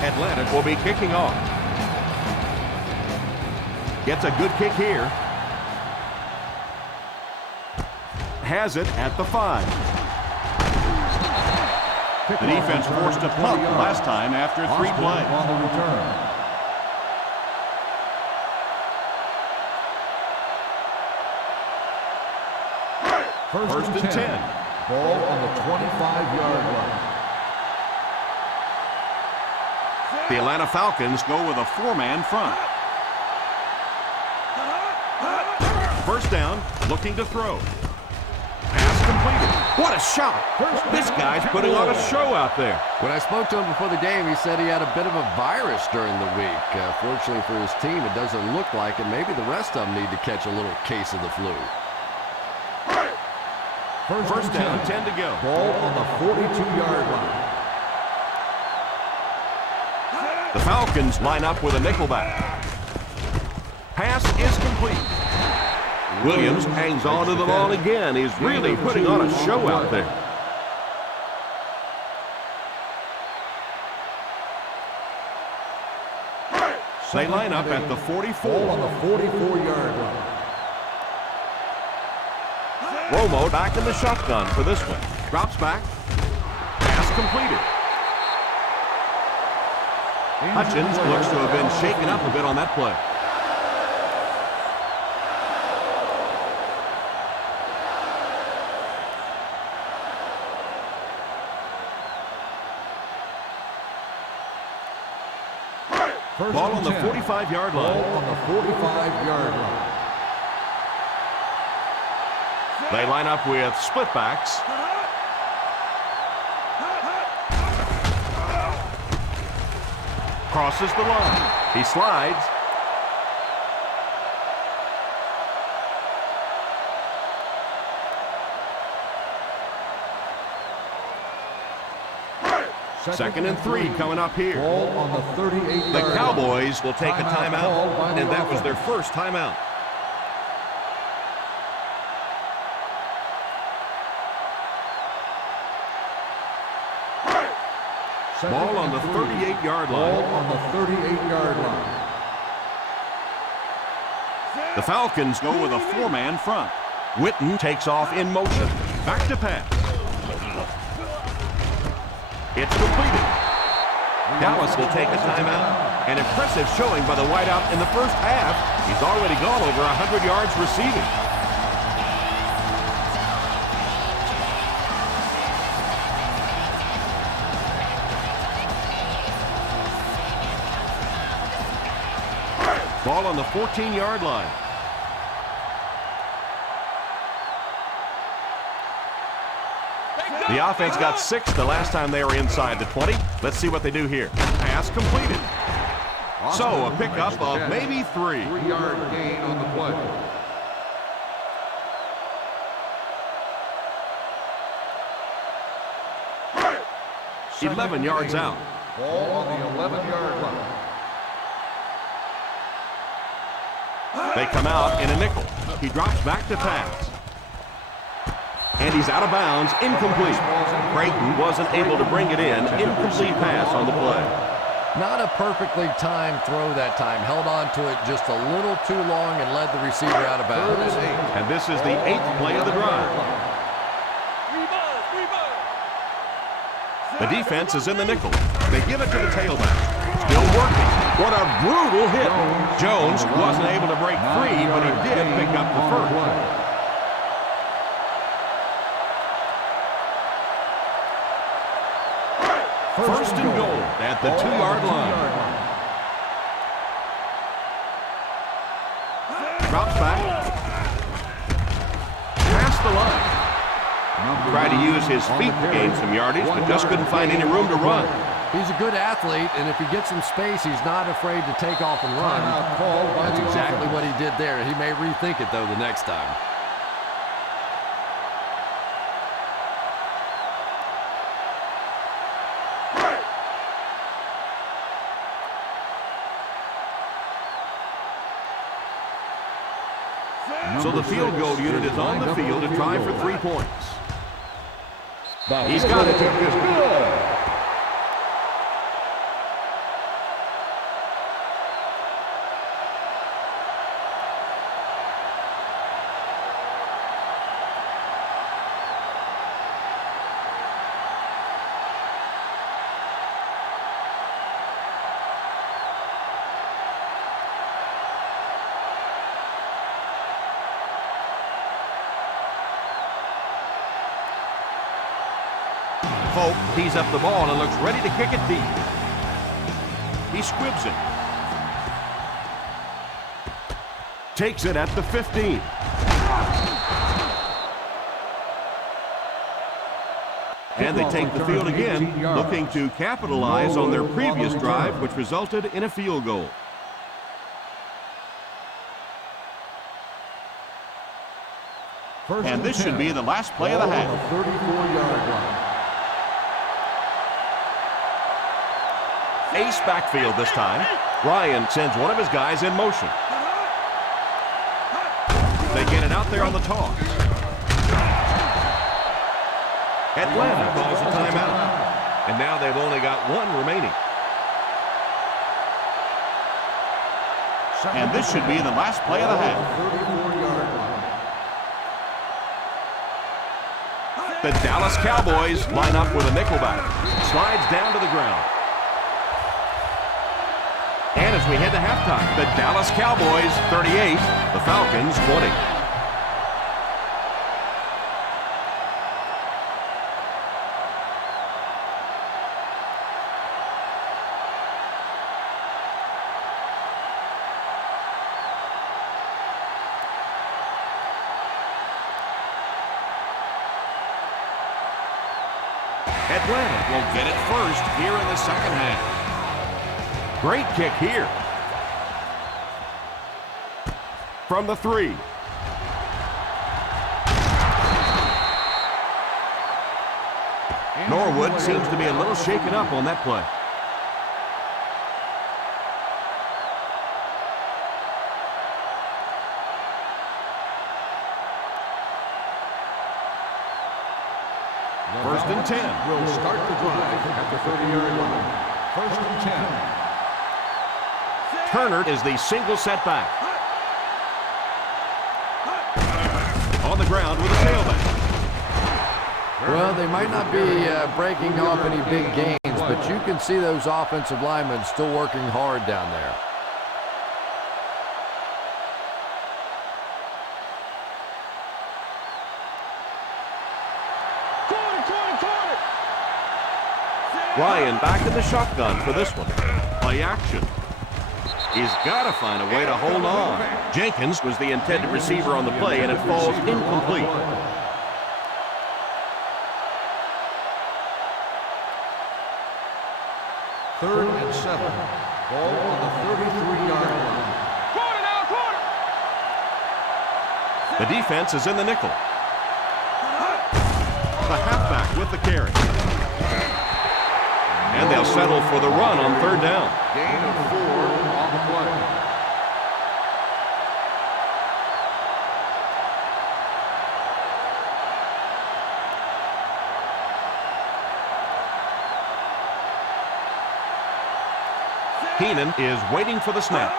Atlantic will be kicking off. Gets a good kick here. Has it at the 5. The defense forced a punt last time after 3 plays. On the return. First and 10. Ball on the 25-yard line. The Atlanta Falcons go with a 4-man front. First down, looking to throw. Pass completed. What a shot. This guy's putting on a show out there. When I spoke to him before the game, he said he had a bit of a virus during the week. Fortunately for his team, it doesn't look like it. Maybe the rest of them need to catch a little case of the flu. First down, 10 to go. Ball on the 42-yard line. The Falcons line up with a nickelback. Pass is complete. Williams hangs on to the ball again. He's really putting on a show out there. They line up at the 44. Ball on the 44-yard line. Romo back in the shotgun for this one. Drops back. Pass completed. Hutchins looks to have been shaken up a bit on that play. Ball on the 45-yard line. Ball on the 45-yard line. They line up with split backs. Crosses the line. He slides. Second and 3 coming up here. Ball on the 38-yard line. The Cowboys will take a timeout, and that was their first timeout. Ball on the 38-yard line. Ball on the 38-yard line. The Falcons go with a 4-man front. Witten takes off in motion. Back to pass. It's completed. Dallas will take a timeout. An impressive showing by the wideout in the first half. He's already gone over 100 yards receiving. Ball on the 14-yard line. The offense got 6 the last time they were inside the 20. Let's see what they do here. Pass completed. So a pickup of maybe 3. 3-yard gain on the play. Second 11 yards out. Ball on the 11-yard line. They come out in a nickel. He drops back to pass. And he's out of bounds, incomplete. Creighton wasn't able to bring it in. Incomplete pass on the play. Not a perfectly timed throw that time. Held on to it just a little too long and led the receiver out of bounds. And this is the 8th play of the drive. The defense is in the nickel. They give it to the tailback. Still working. What a brutal hit. Jones wasn't able to break free, but he did pick up the first. First and goal at the 2-yard line. Drops back. Past the line. Tried to use his feet to gain some yardage, but just couldn't find any room to run. He's a good athlete, and if he gets some space, he's not afraid to take off and run. That's exactly what he did there. He may rethink it, though, the next time. So the field goal unit is on the field to try for 3 points. He's got it. Folk tees up the ball and looks ready to kick it deep. He squibs it. Takes it at the 15. And they take the field again, looking to capitalize on their previous drive, which resulted in a field goal. And this should be the last play of the half. 34-yard line. Ace backfield this time. Ryan sends one of his guys in motion. They get it out there on the toss. Atlanta calls a timeout. And now they've only got 1 remaining. And this should be the last play of the half. 34-yard line. The Dallas Cowboys line up with a nickelback. Slides down to the ground. And as we head to halftime, the Dallas Cowboys 38, the Falcons 20. Atlanta will get it first here in the second half. Great kick here. From the 3. Norwood seems to be a little shaken up on that play. First and 10. Will start the drive at the 30-yard line. First and 10. Turner is the single setback. On the ground with a tailback. Well, they might not be breaking off any big gains, but you can see those offensive linemen still working hard down there. Ryan back in the shotgun for this one. Play action. He's got to find a way to hold on. Jenkins was the intended receiver on the play, and it falls incomplete. Third and 7. Ball on the 33-yard line. Quarter now, quarter. The defense is in the nickel. The halfback with the carry. And they'll settle for the run on third down. Gain of 4 on the play. Keenan is waiting for the snap.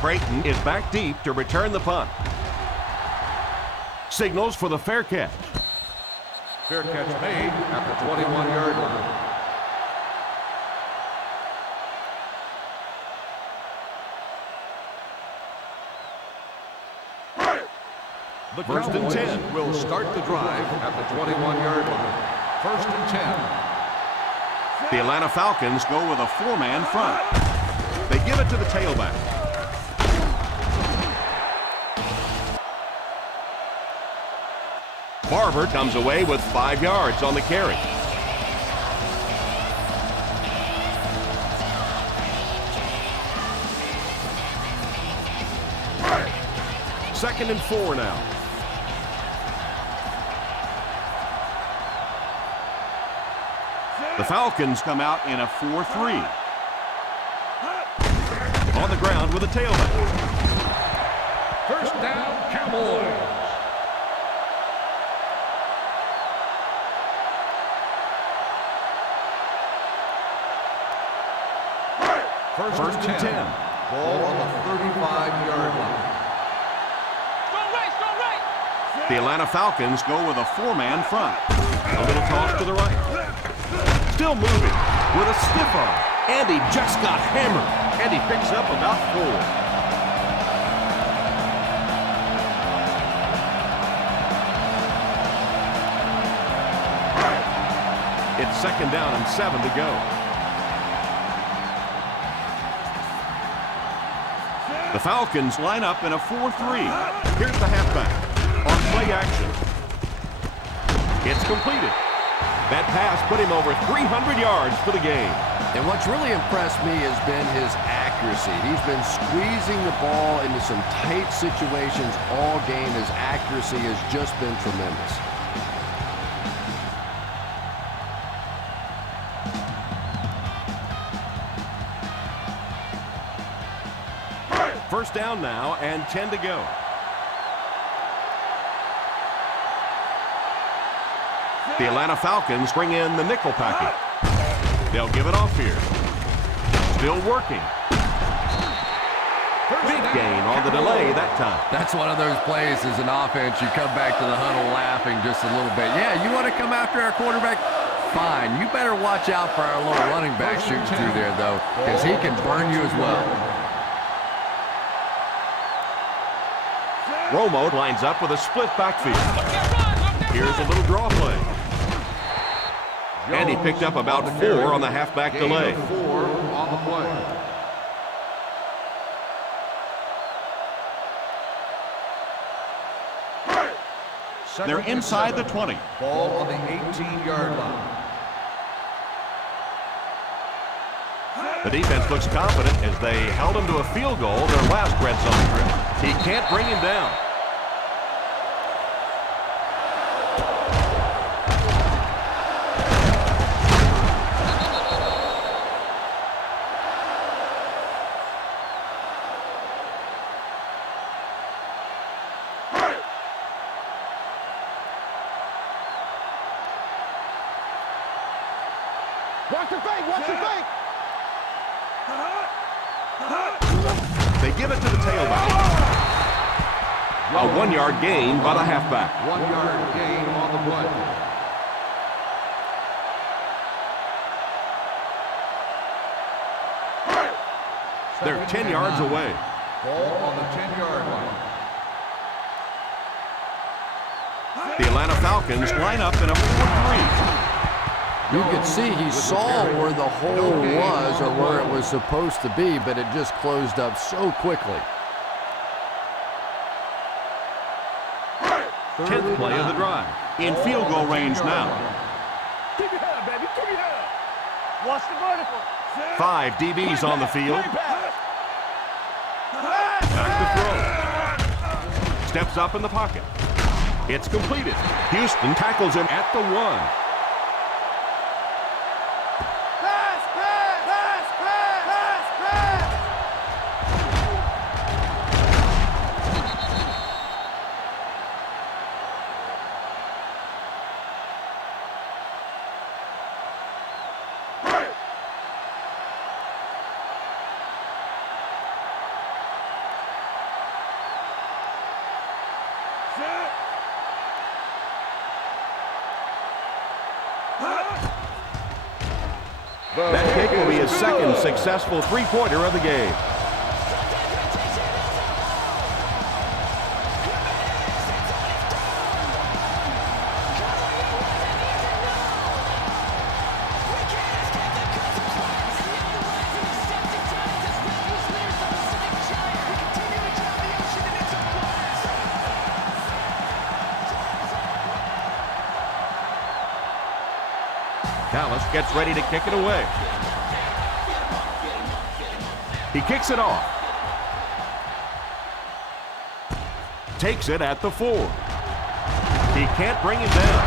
Creighton is back deep to return the punt. Signals for the fair catch. Fair catch made at the 21-yard line. The First and 10 will start the drive at the 21-yard line. First and 10. The Atlanta Falcons go with a 4-man front. They give it to the tailback. Barber comes away with 5 yards on the carry. Second and 4 now. The Falcons come out in a 4-3. On the ground with a tailback. First down, Cowboys. First and 10. Ball on the 35-yard line. The Atlanta Falcons go with a 4-man front. A little toss to the right. Still moving with a stiff arm. And he just got hammered. And he picks up about 4. It's second down and 7 to go. The Falcons line up in a 4-3. Here's the halfback on play action. It's completed. That pass put him over 300 yards for the game. And what's really impressed me has been his accuracy. He's been squeezing the ball into some tight situations all game. His accuracy has just been tremendous. First down now and 10 to go. The Atlanta Falcons bring in the nickel package. They'll give it off here. Still working. Big gain on the delay that time. That's one of those plays as an offense. You come back to the huddle laughing just a little bit. Yeah, you want to come after our quarterback? Fine. You better watch out for our little running back shooting through there, though, because he can burn you as well. Romo lines up with a split backfield. Here's a little draw play. And he picked up about 4 on the halfback delay. 4 on the play. They're inside the 20. Ball on the 18-yard line. The defense looks confident as they held him to a field goal their last red zone trip. He can't bring him down. Watch the fake, watch the fake. They give it to the tailback. A 1-yard gain by the halfback. 1-yard gain on the play. They're 10 yards away. Ball on the 10-yard line. The Atlanta Falcons line up in a 4-3. You could see he saw where the hole was or where it was supposed to be, but it just closed up so quickly. 10th play of the drive. In field goal range now. Keep your head, baby. Keep your head. Watch the vertical. 5 DBs on the field. Back to throw. Steps up in the pocket. It's completed. Houston tackles him at the 1. That kick will be his second successful three-pointer of the game. Dallas gets ready to kick it away. He kicks it off. Takes it at the 4. He can't bring it down.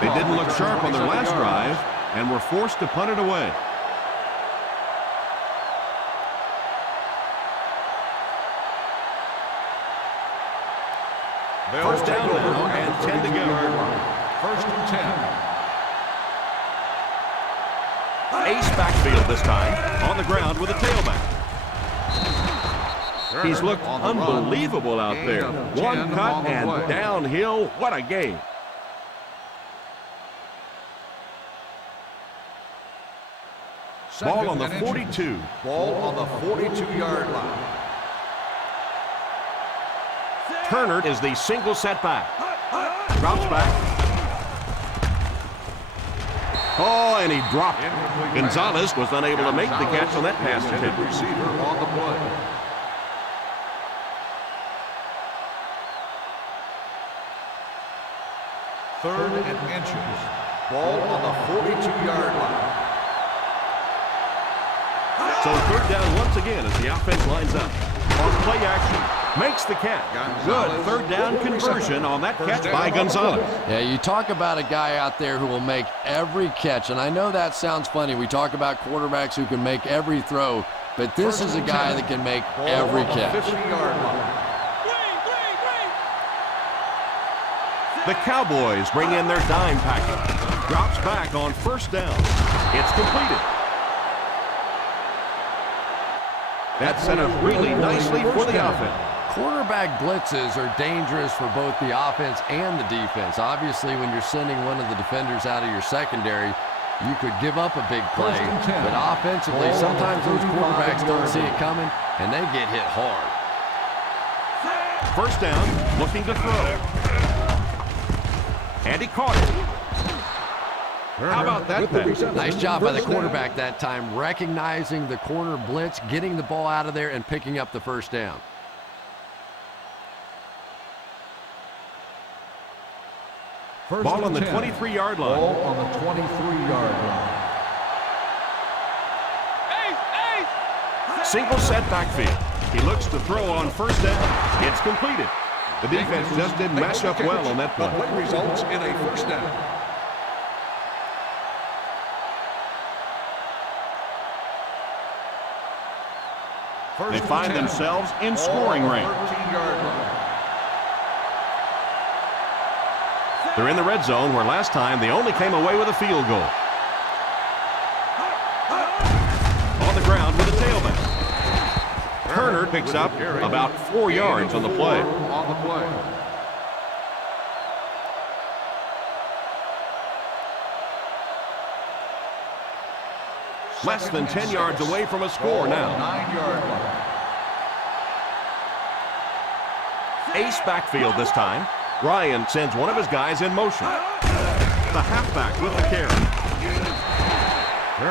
They didn't look sharp on their last drive and were forced to punt it away. First down now and 10 to go. First and 10. Ace backfield this time, on the ground with a tailback. He's looked unbelievable out there. One cut and downhill. What a game. Ball on the 42. Ball on the 42-yard line. Turner is the single setback. Drops back. Oh, and he dropped it. Gonzalez was unable to make the catch on that pass attempt. Receiver on the play. Third and inches. Ball on the 42-yard line. So third down once again as the offense lines up. On play action, makes the catch. Good third down conversion on that catch by Gonzalez. Yeah, you talk about a guy out there who will make every catch, and I know that sounds funny. We talk about quarterbacks who can make every throw, but this is a guy that can make every catch. 50-yard line. The Cowboys bring in their dime package. Drops back on first down. It's completed. That set up really nicely for the offense. Quarterback blitzes are dangerous for both the offense and the defense. Obviously, when you're sending one of the defenders out of your secondary, you could give up a big play. But offensively, sometimes those quarterbacks don't see it coming, and they get hit hard. First down, looking to throw. And he caught it. How about that pass? Nice job by the quarterback that time, recognizing the corner blitz, getting the ball out of there, and picking up the first down. Ball on the 23-yard line. Ball on the 23-yard line. Single set backfield. He looks to throw on first down. It's completed. The defense just didn't match up well on that play. The play results in a first down. They find themselves in scoring range. 13-yard line. They're in the red zone where last time they only came away with a field goal. On the ground with a tailback. Turner picks up about 4 yards on the play. On the play. Less than 10 yards away from a score now. 9-yard line. Ace backfield this time. Ryan sends one of his guys in motion. The halfback with the carry.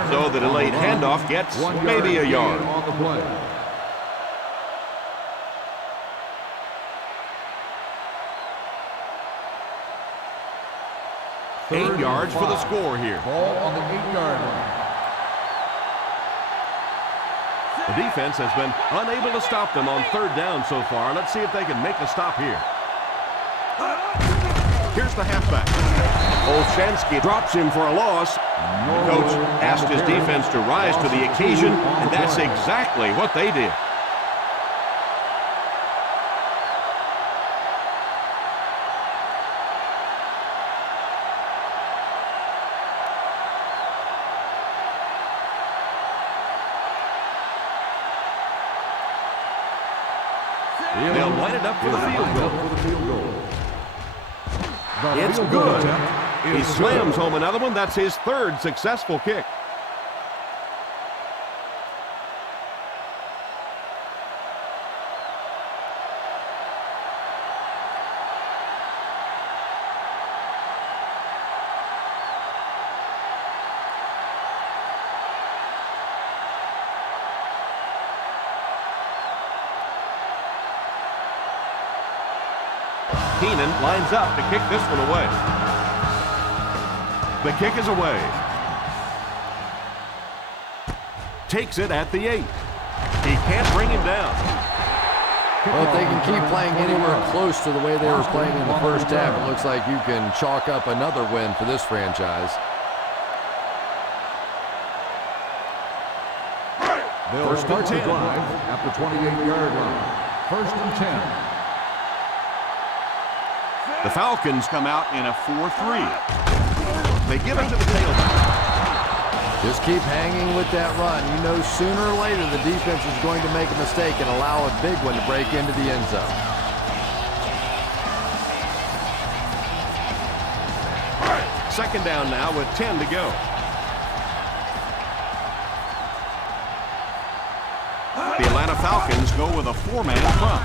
So the delayed handoff gets maybe a yard. On the play. Eight yards for the score here. Ball on the 8-yard line. The defense has been unable to stop them on third down so far. Let's see if they can make a stop here. Here's the halfback. Olshansky drops him for a loss. The coach asked his defense to rise to the occasion, and that's exactly what they did. They'll line it up for the field goal. It's good. He slams home another one. That's his third successful kick. Keenan lines up to kick this one away. The kick is away. Takes it at the 8. He can't bring him down. Well, if they can keep playing anywhere close to the way they were playing in the first half, it looks like you can chalk up another win for this franchise. They'll start the drive at the 28-yard line. 1st and 10. The Falcons come out in a 4-3. They give it to the tailback. Just keep hanging with that run. You know sooner or later the defense is going to make a mistake and allow a big one to break into the end zone. Second down now with 10 to go. The Atlanta Falcons go with a 4-man front.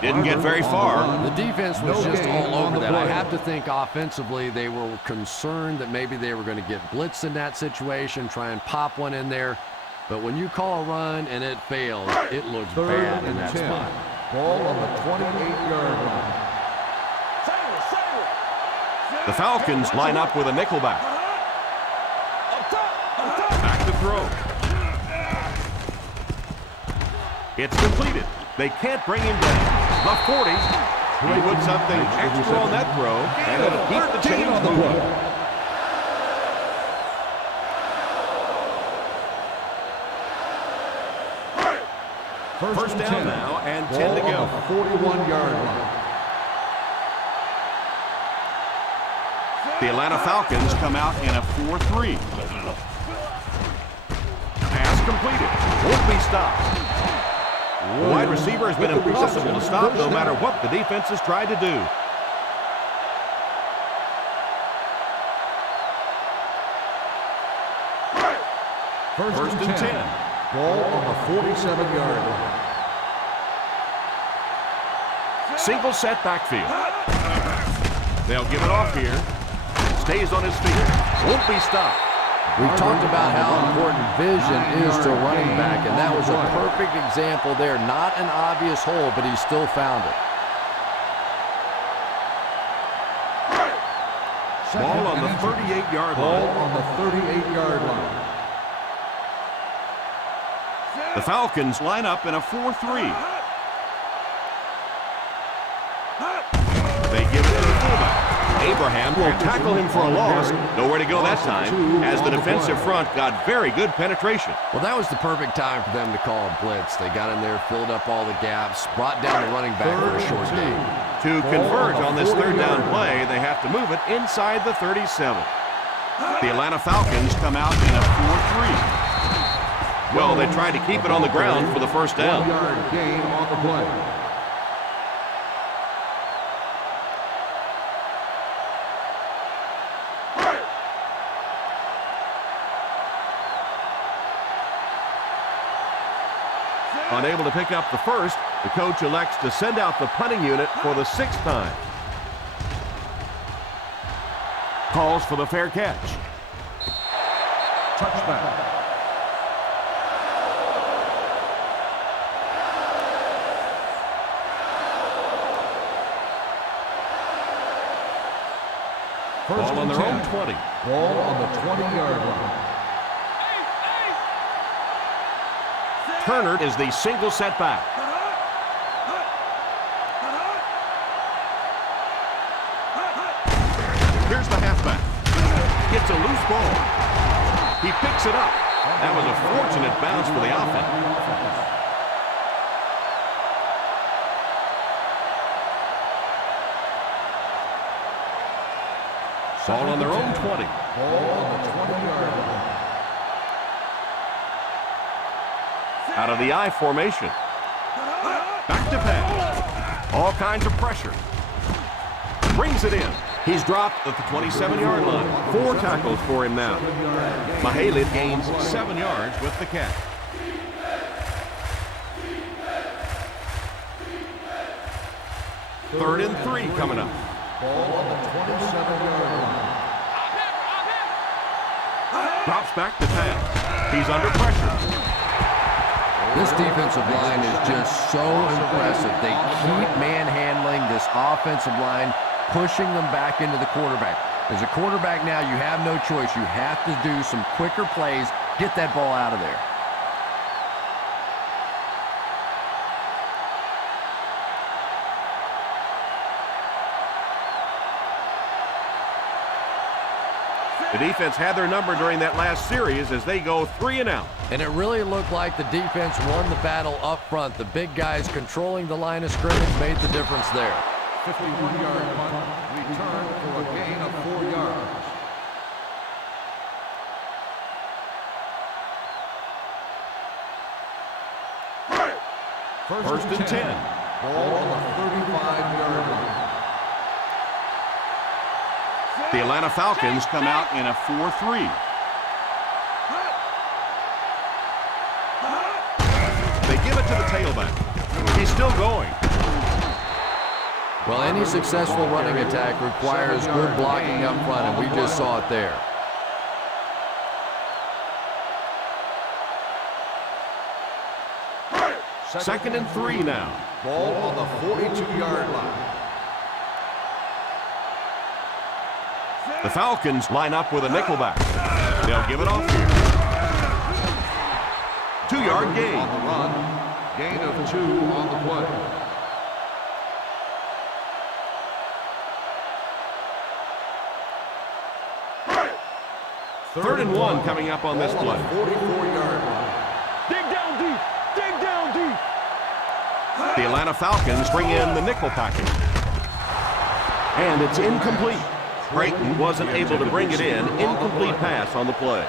Didn't get very far. The defense was just all over that. I have to think offensively they were concerned that maybe they were going to get blitzed in that situation, try and pop one in there. But when you call a run and it fails, it looks bad in that spot. Ball on the 28-yard line. The Falcons line up with a nickelback. Back to throw. It's completed. They can't bring him down. The 40. He put something extra on that throw, and it'll keep the chains moving. First down now, and 10 to go. 41-yard line. The Atlanta Falcons come out in a 4-3. Pass completed. Won't be stopped. The wide receiver has been impossible to stop no matter what the defense has tried to do. First and 10. Ball on the 47-yard line. Single set backfield. They'll give it off here. Stays on his feet. Won't be stopped. We've talked about how important vision is to a running back, and that was a perfect example there. Not an obvious hole, but he still found it. Ball on the 38-yard line. Ball on the 38-yard line. The Falcons line up in a 4-3. They give it to the fullback. Abraham will tackle him for a loss. Nowhere to go that time, as the defensive front got very good penetration. Well, that was the perfect time for them to call a blitz. They got in there, filled up all the gaps, brought down the running back for a short gain. To convert on this third down play, they have to move it inside the 37. The Atlanta Falcons come out in a 4-3. Well, they tried to keep it on the ground for the first down. 1-yard gain on the play. Unable to pick up the first, the coach elects to send out the punting unit for the 6th time. Calls for the fair catch. Touchback. Ball on their own 20. Ball on the 20-yard line. Turner is the single setback. Here's the halfback. Gets a loose ball. He picks it up. That was a fortunate bounce for the offense. Ball on their own 20. Ball on the 20-yard line. Out of the I formation. Back to pass. All kinds of pressure. Brings it in. He's dropped at the 27-yard line. 4 tackles for him now. Mahaley gains 7 yards with the catch. Third and 3 coming up. Ball on the 27-yard line. Drops back to pass. He's under pressure. This defensive line is just so impressive. They keep manhandling this offensive line, pushing them back into the quarterback. As a quarterback now, you have no choice. You have to do some quicker plays, get that ball out of there. The defense had their number during that last series as they go 3 and out. And it really looked like the defense won the battle up front. The big guys controlling the line of scrimmage made the difference there. 51-yard punt, return for a gain of 4 yards. First and 10. Ball on the 35-yard line. The Atlanta Falcons come out in a 4-3. They give it to the tailback. He's still going. Well, any successful running attack requires good blocking up front, and we just saw it there. Second and 3 now. Ball on the 42-yard line. The Falcons line up with a nickelback. They'll give it off here. 2-yard gain. On the run, gain of 2 on the play. Third and 1 coming up on this play. 44-yard line. Dig down deep. Dig down deep. The Atlanta Falcons bring in the nickel package. And it's incomplete. Creighton wasn't able to bring it in. Incomplete pass on the play.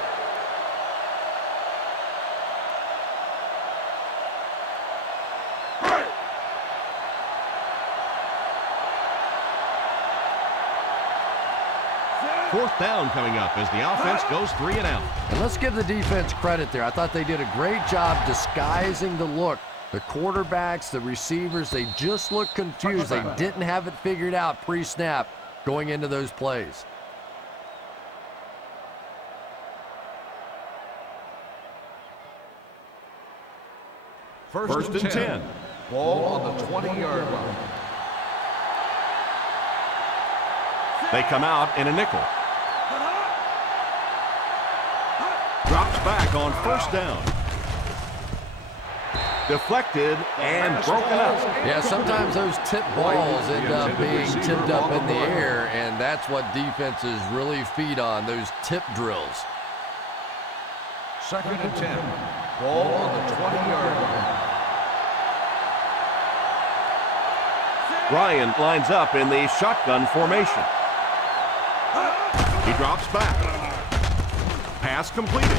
Fourth down coming up as the offense goes 3 and out. And let's give the defense credit there. I thought they did a great job disguising the look. The quarterbacks, the receivers, they just looked confused. They didn't have it figured out pre-snap going into those plays. First and 10. Ball on the 20-yard line. They come out in a nickel. Drops back on first down. Deflected and broken up. Yeah, sometimes those tip balls end up being tipped up in the air, and that's what defenses really feed on, those tip drills. Second and 10. Ball on the 20-yard line. Ryan lines up in the shotgun formation. He drops back. Pass completed.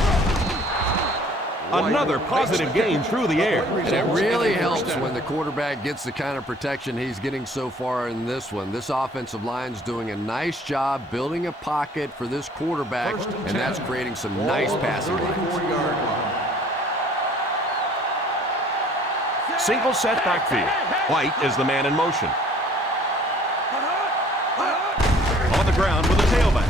Another positive gain through the air. And it really helps when the quarterback gets the kind of protection he's getting so far in this one. This offensive line's doing a nice job building a pocket for this quarterback, and that's creating some nice passing lanes. Single set backfield. White is the man in motion. On the ground with a tailback.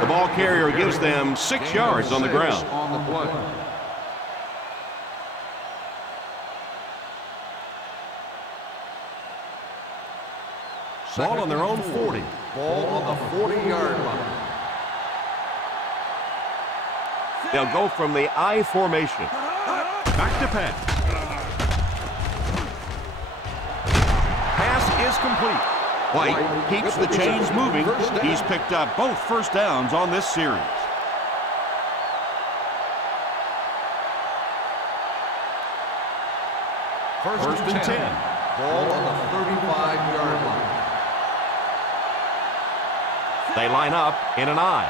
The ball carrier gives them 6 yards on the ground. On the play. Ball on their own 40. Ball on the 40-yard line. They'll go from the I formation. Back to pass. Pass is complete. White keeps the chains moving. He's picked up both first downs on this series. First and 10. Ball on the 35-yard line. They line up in an I.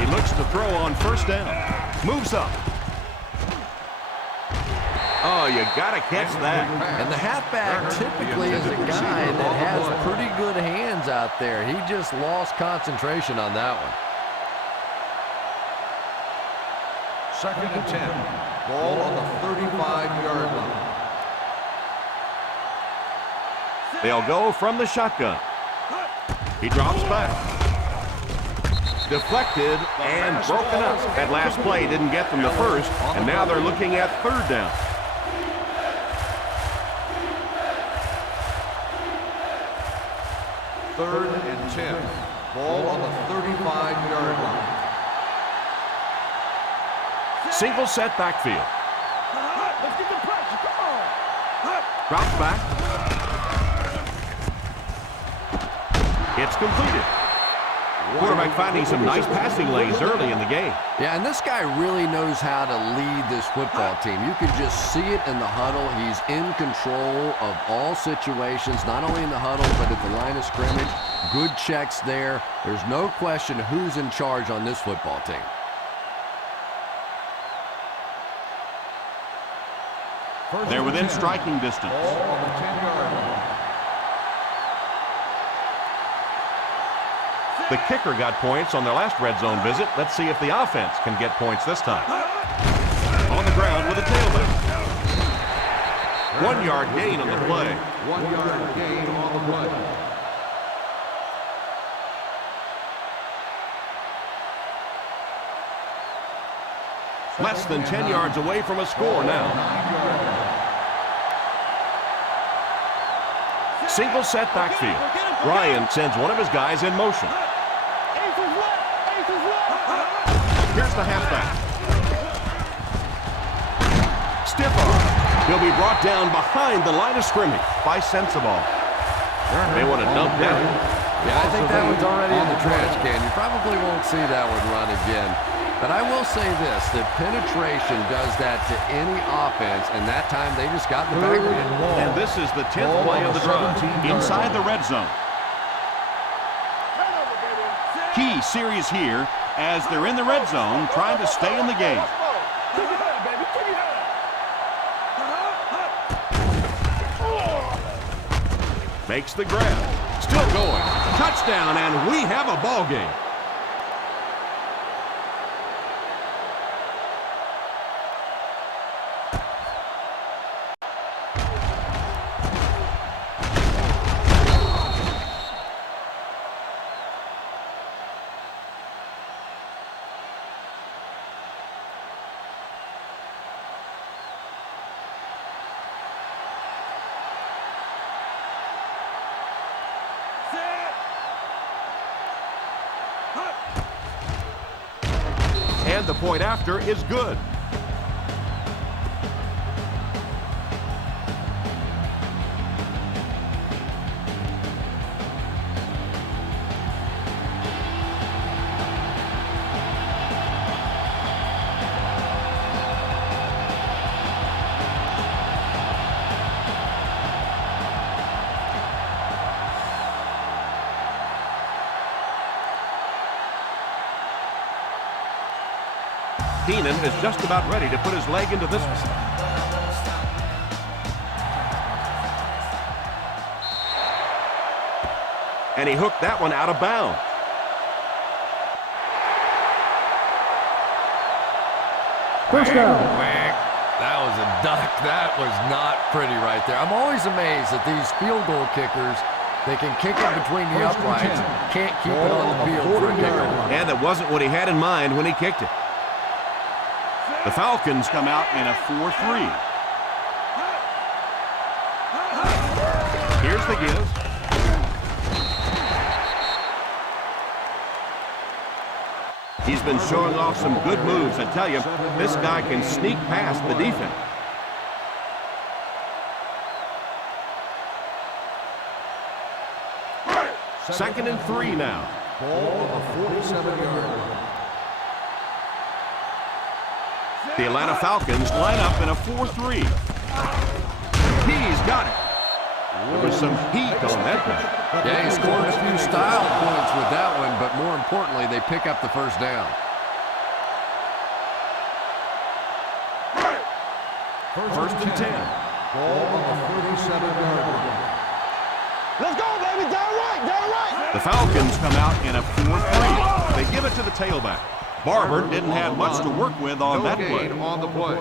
He looks to throw on first down. Moves up. Oh, you got to catch that. And the halfback typically is a guy that has pretty good hands out there. He just lost concentration on that one. Second and 10. Ball on the 35-yard line. They'll go from the shotgun. He drops back. Deflected and broken up. That last play didn't get them the first, and now they're looking at third down. Third and 10. Ball on the 35-yard line. Single set backfield. Let's get the pressure. Come on. Drops back. It's completed. Quarterback finding some nice passing lanes early in the game. Yeah, and this guy really knows how to lead this football team. You can just see it in the huddle. He's in control of all situations, not only in the huddle, but at the line of scrimmage. Good checks there. There's no question who's in charge on this football team. They're within striking distance. Ball on the 10-yard line. The kicker got points on their last red zone visit. Let's see if the offense can get points this time. On the ground with a tailback. 1 yard gain on the play. 1 yard gain on the play. Less than 10 yards away from a score now. Single set backfield. Ryan sends one of his guys in motion. Here's the halfback. Stiff arm. He'll be brought down behind the line of scrimmage by Sensabaugh. They want to dump that. Yeah, I think that one's already in the trash can. You probably won't see that one run again. But I will say this, that penetration does that to any offense, and that time they just got in the back. And this is the 10th play of the drive inside the red zone. Key series here as they're in the red zone trying to stay in the game. Makes the grab. Still going. Touchdown, and we have a ball game. And the point after is good. Keenan is just about ready to put his leg into this one. And he hooked that one out of bounds. First down. duck. That was not pretty right there. I'm always amazed that these field goal kickers, they can kick it between the uprights, can't keep it on the field for a kicker. And that wasn't what he had in mind when he kicked it. The Falcons come out in a 4-3. Here's the give. He's been showing off some good moves. I tell you, this guy can sneak past the defense. Second and 3 now. Ball on the 47-yard line. The Atlanta Falcons line up in a 4-3. He's got it. There was some heat on that one. Yeah, he scored a few style points with that one, but more importantly, they pick up the first down. First and 10. Ball on the 37-yard line. Let's go, baby. Down right. Down right. The Falcons come out in a 4-3. They give it to the tailback. Barber didn't have much to work with on that play. On the play.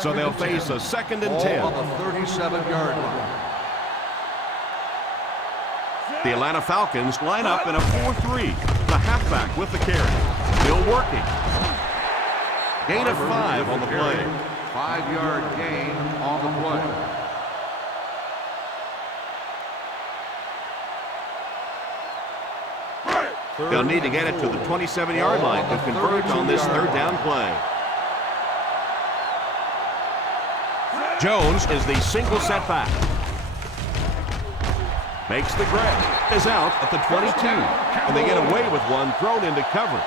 So they'll face a second and 10. On the 37-yard line. The Atlanta Falcons line up in a 4-3. The halfback with the carry. Still working. Gain of 5 on the play. 5-yard gain on the play. They'll need to get it to the 27-yard line to convert on this third down play. Jones is the single setback. Makes the grab. Is out at the 22. And they get away with one thrown into cover.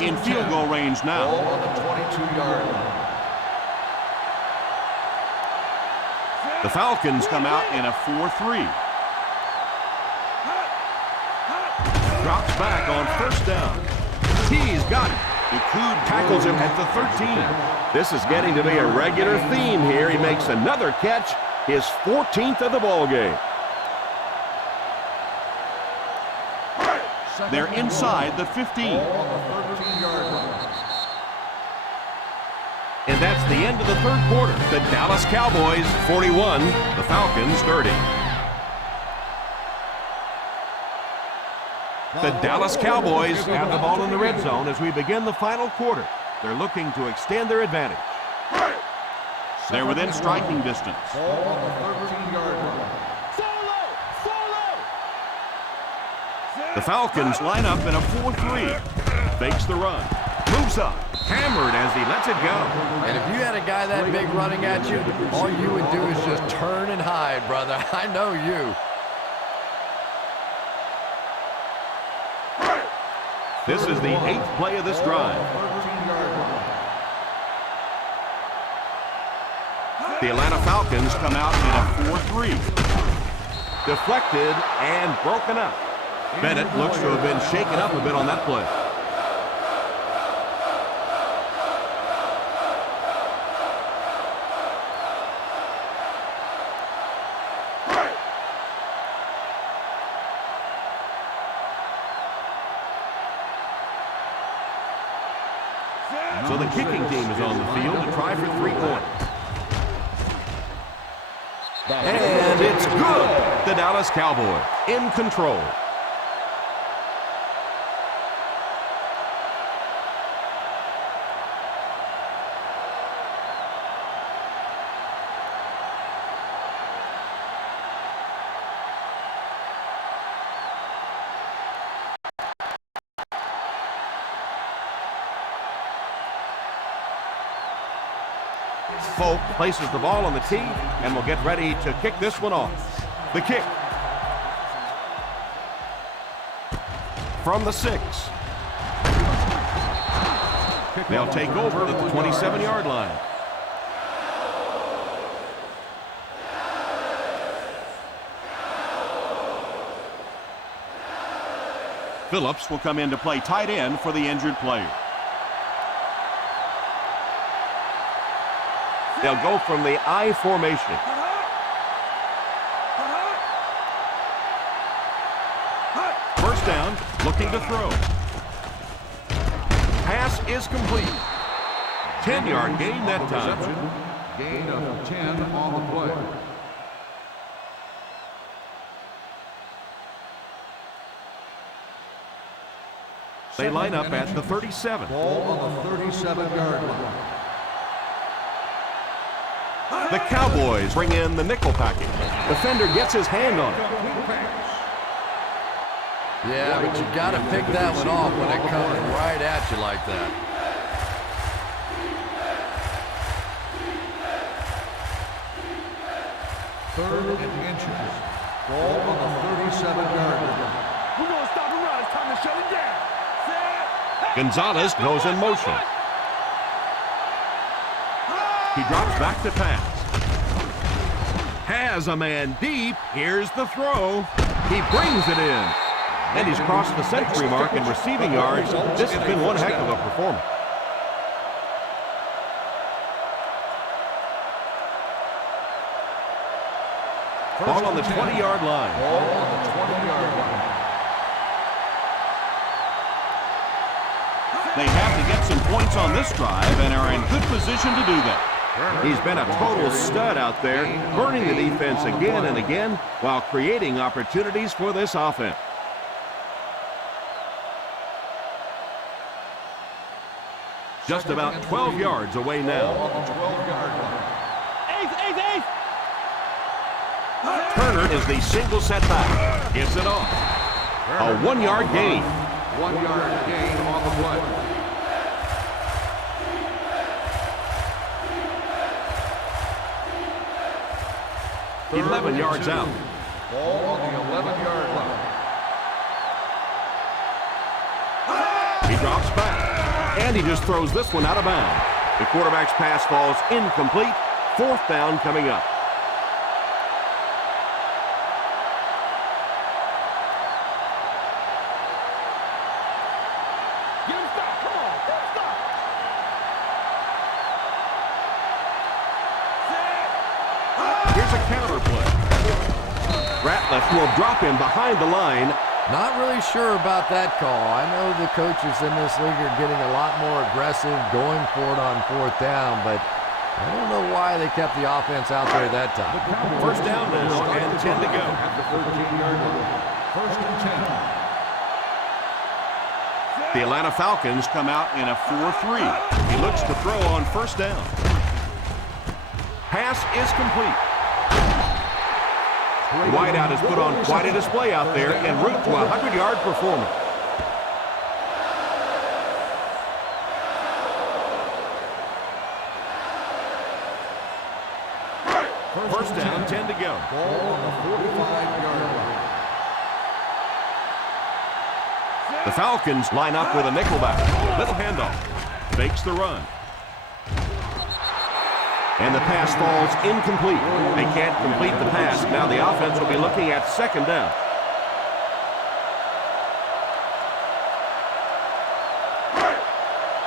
In field goal range now. Ball on the 22-yard line. The Falcons come out in a 4-3. Drops back on first down. He's got it. Yakud tackles him at the 13. This is getting to be a regular theme here. He makes another catch, his 14th of the ball game. They're inside the 15. Ball on the 13-yard line. And that's the end of the third quarter. The Dallas Cowboys 41, the Falcons 30. The Dallas Cowboys have the ball in the red zone as we begin the final quarter. They're looking to extend their advantage. They're within striking distance. Ball on the 13-yard line. The Falcons line up in a 4-3. Fakes the run. Moves up. Hammered as he lets it go. And if you had a guy that big running at you, all you would do is just turn and hide, brother. I know you. This is the 8th play of this drive. 13-yard line. The Atlanta Falcons come out in a 4-3. Deflected and broken up. Bennett looks to have been shaken up a bit on that play. So the kicking team is on the field to try for 3 points. And it's good. The Dallas Cowboys in control. Folk places the ball on the tee and will get ready to kick this one off. The kick. From the 6. They'll take over at the 27-yard line. Phillips will come in to play tight end for the injured player. They'll go from the I formation. First down, looking to throw. Pass is complete. 10-yard gain that time. Gain of 10 on the play. They line up at the 37. Ball on the 37-yard line. The Cowboys bring in the nickel package. Defender gets his hand on it. Yeah, but you got to pick that one off when it comes right at you like that. Third and inches. Ball on the 37-yard line. We're going to stop the run. It's time to shut it down. Gonzalez goes in motion. He drops back to pass. Has a man deep. Here's the throw. He brings it in. And he's crossed the century mark in receiving yards. This has been one heck of a performance. Ball on the 20-yard line. Ball on the 20-yard line. They have to get some points on this drive and are in good position to do that. He's been a total stud out there, burning the defense again and again while creating opportunities for this offense. Just about 12 yards away now. Ball on the 12-yard line. Ace. Turner is the single setback. Gets it off. A 1-yard gain. 1-yard gain on the play. Third 11 and yards 2. out. Ball on the 11-yard line. He drops back. And he just throws this one out of bounds. The quarterback's pass falls incomplete. 4th down coming up. Get him stopped. Come on. Get him stopped. Here's a counter play. Ratliff will drop him behind the line. Not really sure about that call. I know the coaches in this league are getting a lot more aggressive, going for it on 4th down, but I don't know why they kept the offense out there that time. First down now and 10 to go. At the 13-yard line. First and 10. The Atlanta Falcons come out in a 4-3. He looks to throw on first down. Pass is complete. The wideout has put on quite a display out there en route to a 100-yard performance. First down, 10 to go. Ball on the 45-yard line. The Falcons line up with a nickelback. Little handoff. Fakes the run. And the pass falls incomplete. They can't complete the pass. Now the offense will be looking at second down.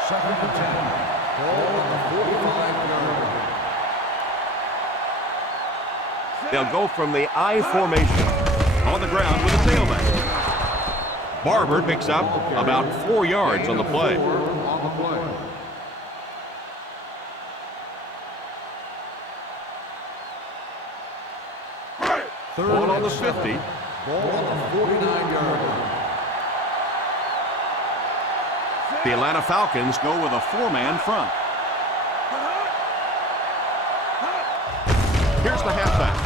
Second and 10. Ball on the 45-yard line. They'll go from the I formation. On the ground with a tailback. Barber picks up about 4 yards on the play. On the play. Ball on the 50. Ball on the 49-yard line. The Atlanta Falcons go with a 4-man front. Here's the halfback.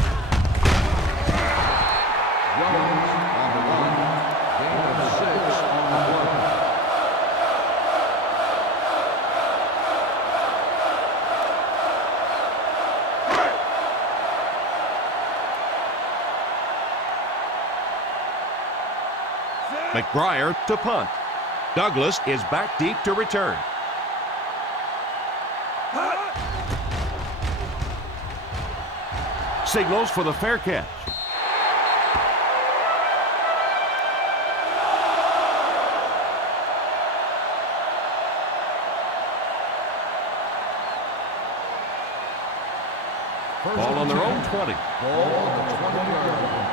Jones on the run. Gain of 6 on the play. McBriar to punt. Douglas is back deep to return. Signals for the fair catch. Ball on their own 20. Ball on the 20-yard line.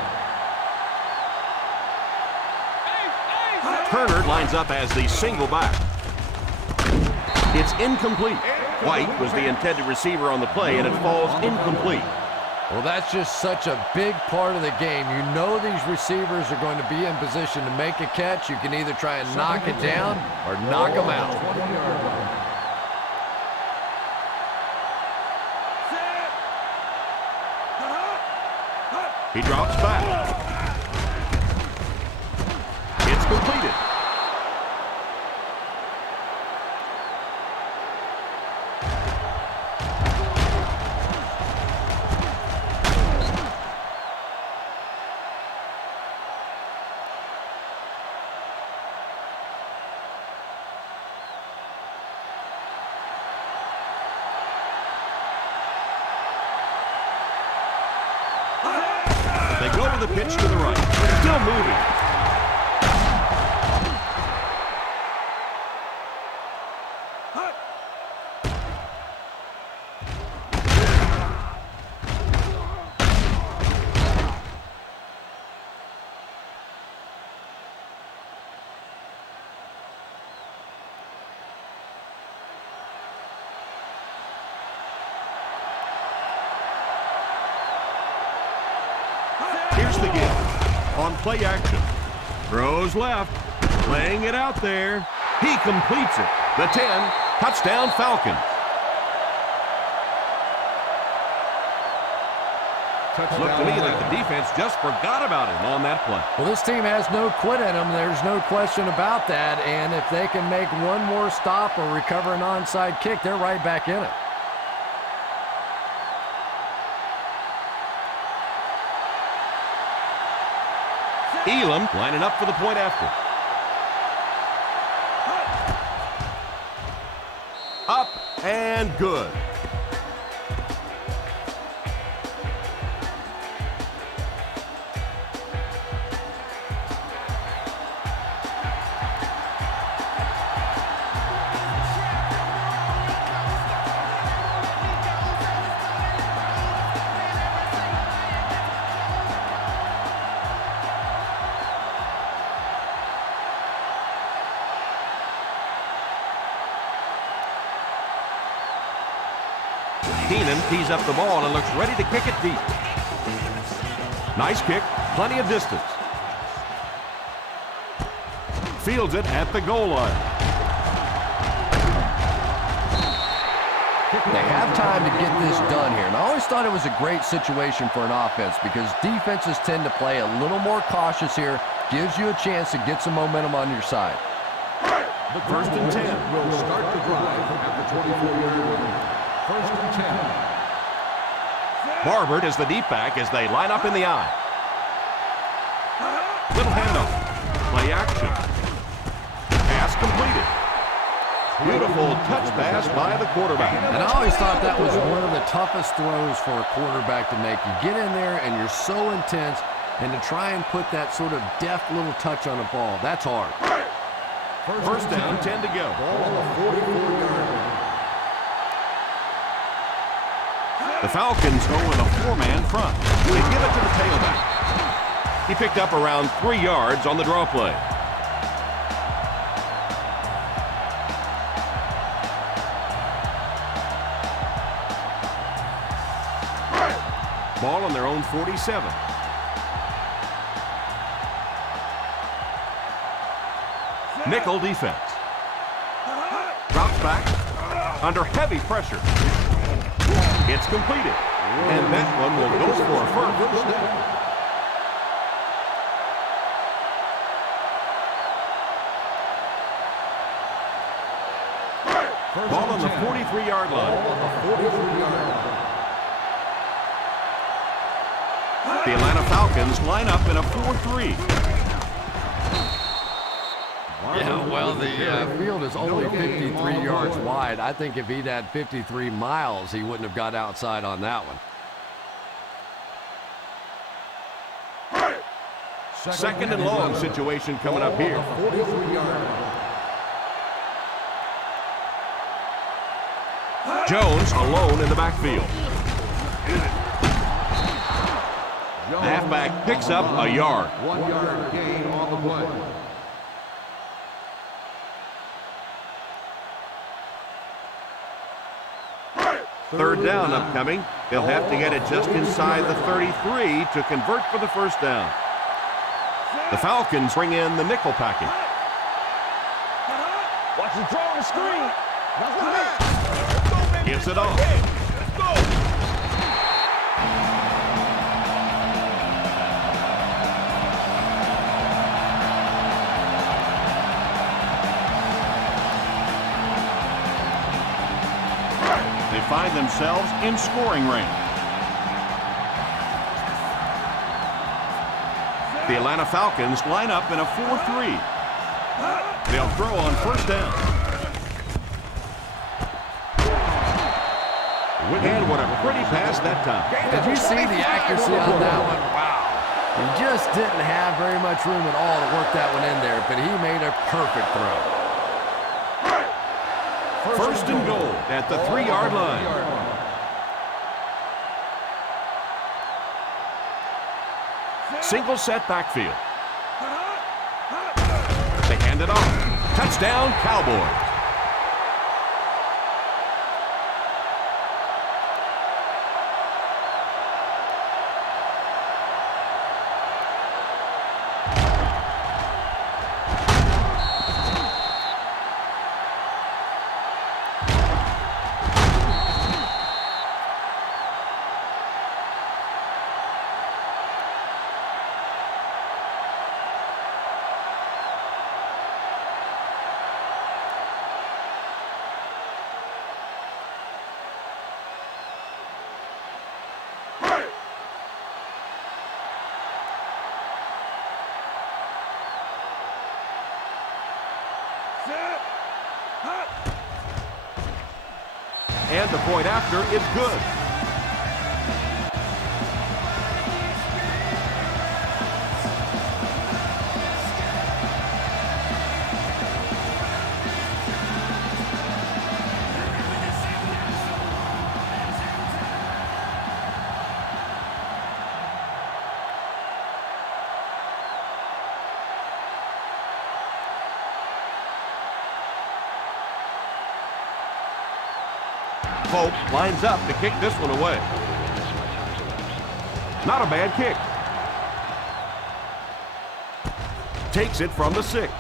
Turner lines up as the single back. It's incomplete. White was the intended receiver on the play, and it falls incomplete. Well, that's just such a big part of the game. You know these receivers are going to be in position to make a catch. You can either try and knock it down or knock them out. 20-yard line. He drops back. It's completed. They go to the pitch to the right. Still moving. Here's the give. On play action. Throws left. Laying it out there. He completes it. The 10. Touchdown Falcons. Looked to me like the defense just forgot about him on that play. Well, this team has no quit in them. There's no question about that. And if they can make one more stop or recover an onside kick, they're right back in it. Elam lining up for the point after. Up and good. Keenan tees up the ball and looks ready to kick it deep. Nice kick, plenty of distance. Fields it at the goal line. They have time to get this done here. And I always thought it was a great situation for an offense because defenses tend to play a little more cautious here. Gives you a chance to get some momentum on your side. The first and 10 will start the drive at the 24-yard line. First and 10. Barbert is the deep back as they line up in the eye. Little handoff. Play action. Pass completed. Beautiful touch pass by the quarterback. And I always thought that was one of the toughest throws for a quarterback to make. You get in there and you're so intense, and to try and put that sort of deft little touch on a ball, that's hard. First down, 10 to go. Ball on the 44-yard line. The Falcons go with a four-man front. They give it to the tailback. He picked up around 3 yards on the draw play. Ball on their own 47. Nickel defense. Drops back under heavy pressure. It's completed. And that one will go for a first down. Ball on the 43-yard line. The Atlanta Falcons line up in a 4-3. Yeah, well, the field is only 53 yards wide. I think if he'd had 53 miles, he wouldn't have got outside on that one. Second and long situation coming up here. 43-yard line. Jones alone in the backfield. The halfback picks up a yard. 1 yard gain on the play. Third down upcoming. They'll have to get it just inside the 33 to convert for the first down. The Falcons bring in the nickel package. Watch the draw on the screen. Gets it off. Let's go. They find themselves in scoring range. The Atlanta Falcons line up in a 4-3. They'll throw on first down. And what a pretty pass that time. Did you see the accuracy on that one? Wow. He just didn't have very much room at all to work that one in there, but he made a perfect throw. First and goal at the 3-yard line. Single set backfield. They hand it off. Touchdown, Cowboys. And the point after is good. Pope lines up to kick this one away. Not a bad kick. Takes it from the 6.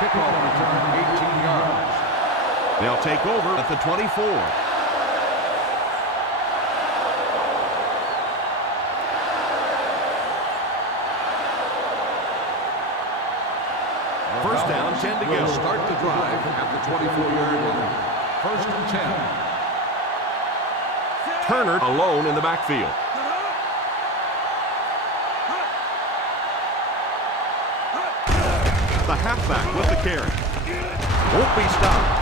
Kickoff return, 18 yards. They'll take over at the 24. First down, 10 to go. We'll start the drive at the 24-yard line. First and 10. Turner alone in the backfield. The halfback with the carry. Won't be stopped.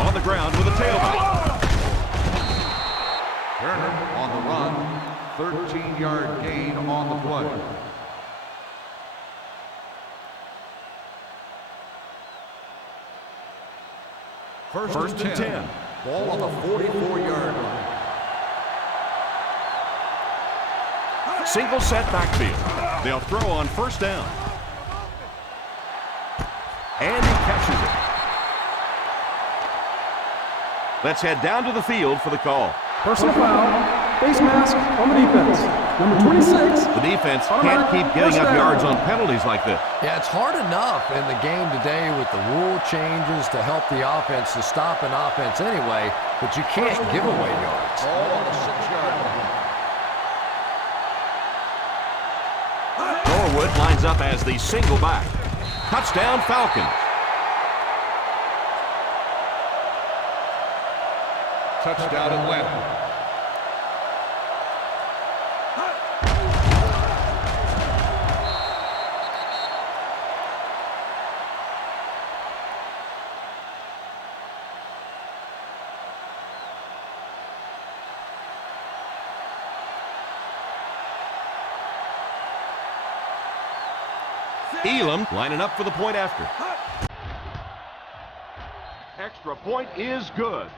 On the ground with a tailback. Turner on the run, 13-yard gain on the play. First and 10. Ball on the 44-yard line. Single set backfield. They'll throw on first down. And he catches it. Let's head down to the field for the call. Personal foul, face mask on the defense. Number 26. The defense can't keep getting up yards on penalties like this. Yeah, it's hard enough in the game today with the rule changes to help the offense to stop an offense anyway, but you can't give away yards. Ball on the 6-yard line. Norwood lines up as the single back. Touchdown, Falcons. Touchdown Atlanta. Elam lining up for the point after. Extra point is good.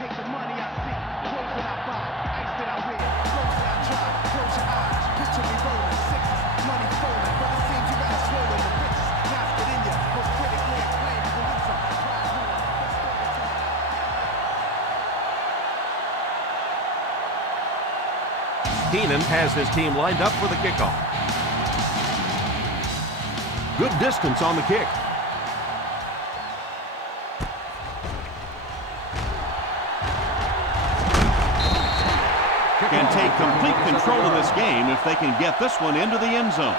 Hate the money I see, clothes that I buy, ice that I wear, clothes that I try. Close your eyes, picture me rolling sixes, money stolen, but it seems you got swollen. The riches, knifed it in ya, most critically acclaimed, release them, prize winner. Keenan has his team lined up for the kickoff. Good distance on the kick. Can take complete control of this game if they can get this one into the end zone.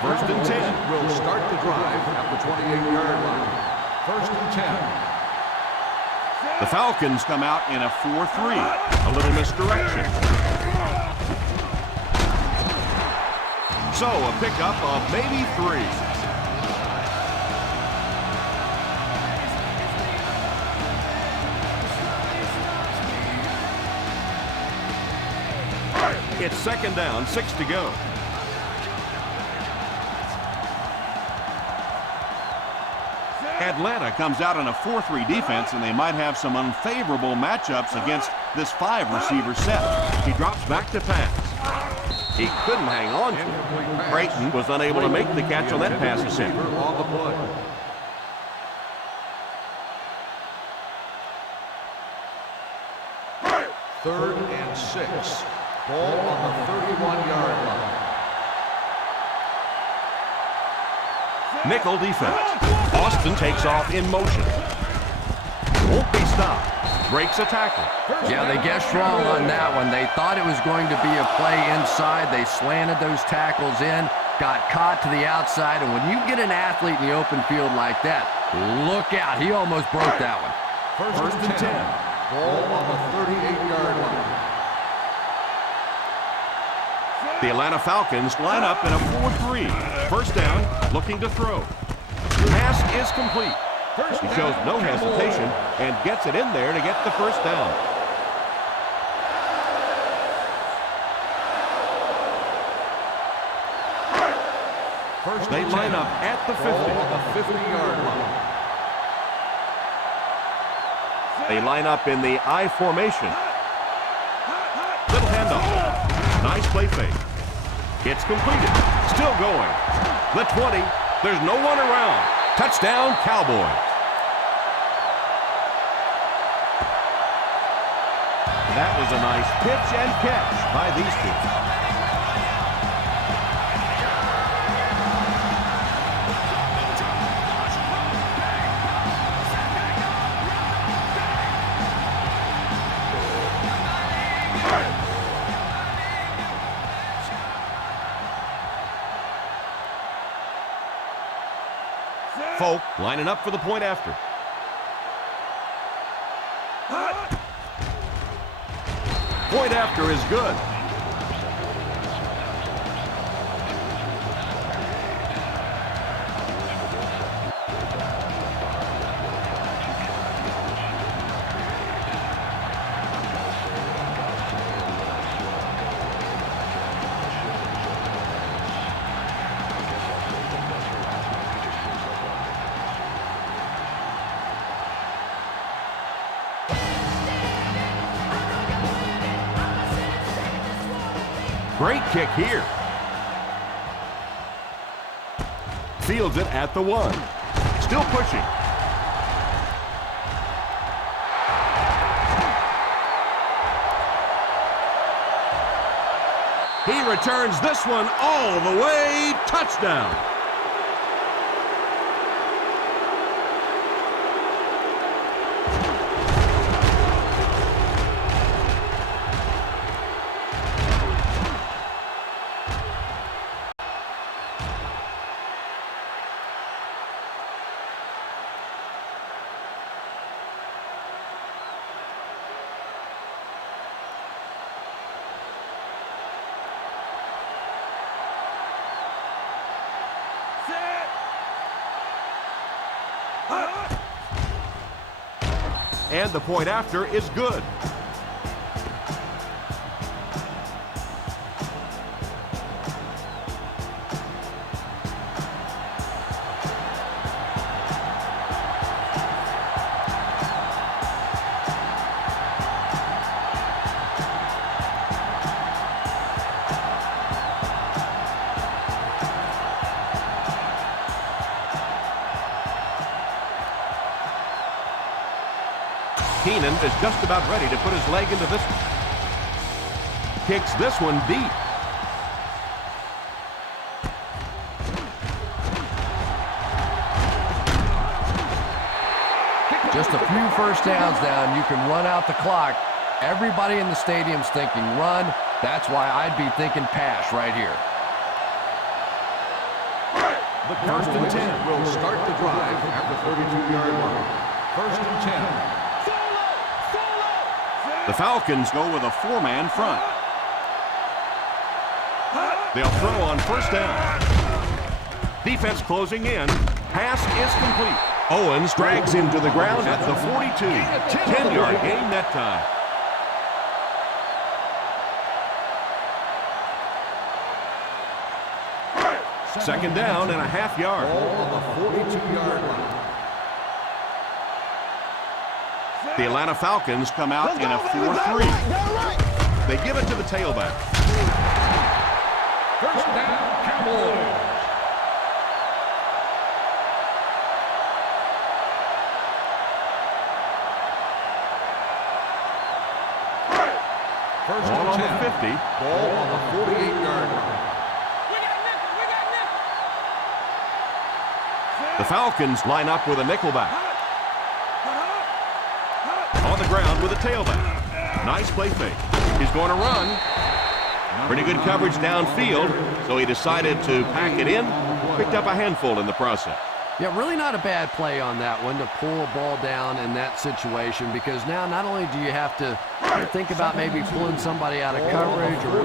First and 10 will start the drive at the 28-yard line. First and 10. The Falcons come out in a 4-3. A little misdirection. So a pickup of maybe 3. It's second down, 6 to go. Atlanta comes out in a 4-3 defense, and they might have some unfavorable matchups against this 5-receiver set. He drops back to pass. He couldn't hang on to it. Brayton was unable to make the catch on that pass attempt. On the play. Third and 6. Ball on the 31-yard line. Nickel defense. Austin takes off in motion. Won't be stopped. Breaks a tackle. Yeah, they guessed wrong on that one. They thought it was going to be a play inside. They slanted those tackles in, got caught to the outside, and when you get an athlete in the open field like that, look out. He almost broke that one. First and 10. Ball on the 38-yard line. The Atlanta Falcons line up in a 4-3. First down, looking to throw. Pass is complete. He shows no hesitation and gets it in there to get the first down. They line up at the 50. On the 50-yard line. They line up in the I formation. Little handoff. Nice play fake. It's completed. Still going. The 20. There's no one around. Touchdown, Cowboys. That was a nice pitch and catch by these two. Folk lining up for the point after. Point after is good. Great kick here. Fields it at the 1. Still pushing. He returns this one all the way. Touchdown. And the point after is good. Keenan is just about ready to put his leg into this one. Kicks this one deep. Just a few first downs now, and you can run out the clock. Everybody in the stadium's thinking run. That's why I'd be thinking pass right here. The first and 10 will start the drive at the 32-yard line. First and 10. The Falcons go with a four-man front. They'll throw on first down. Defense closing in. Pass is complete. Owens drags him to the ground at the 42. 10-yard gain that time. Second down and a half yard. Ball on the 42-yard line. The Atlanta Falcons come out in a 4-3. They give it to the tailback. First down, Cowboys. First Ball on and the 10. 50. Ball on the 48-yard line. The Falcons line up with a nickelback. On the ground with a tailback. Nice play fake. He's going to run. Pretty good coverage downfield, so he decided to pack it in. Picked up a handful in the process. Yeah, really not a bad play on that one to pull a ball down in that situation, because now not only do you have to think about maybe pulling somebody out of coverage or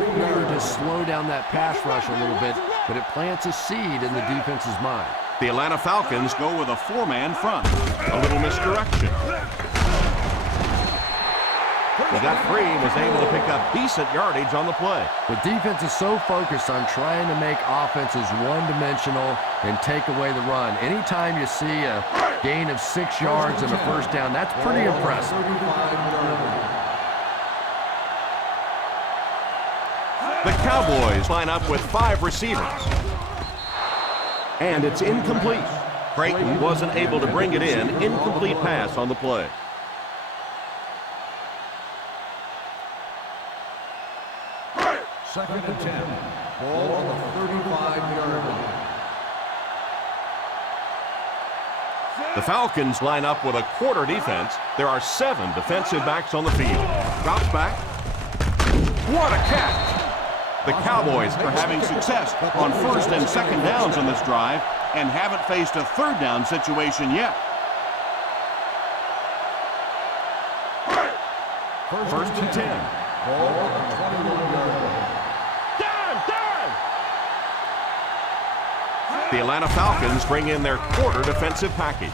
just slow down that pass rush a little bit, but it plants a seed in the defense's mind. The Atlanta Falcons go with a four-man front. A little misdirection. He got free and was able to pick up decent yardage on the play. The defense is so focused on trying to make offenses one-dimensional and take away the run. Anytime you see a gain of 6 yards and a first down, that's pretty impressive. The Cowboys line up with 5 receivers. And it's incomplete. Creighton wasn't able to bring it in. Incomplete pass on the play. Second and 10. Ball on the 35-yard line. The Falcons line up with a quarter defense. There are 7 defensive backs on the field. Drops back. What a catch! The Cowboys are having success on first and second downs on this drive and haven't faced a third down situation yet. First and 10. Ball on the 21-yard line. The Atlanta Falcons bring in their quarter defensive package.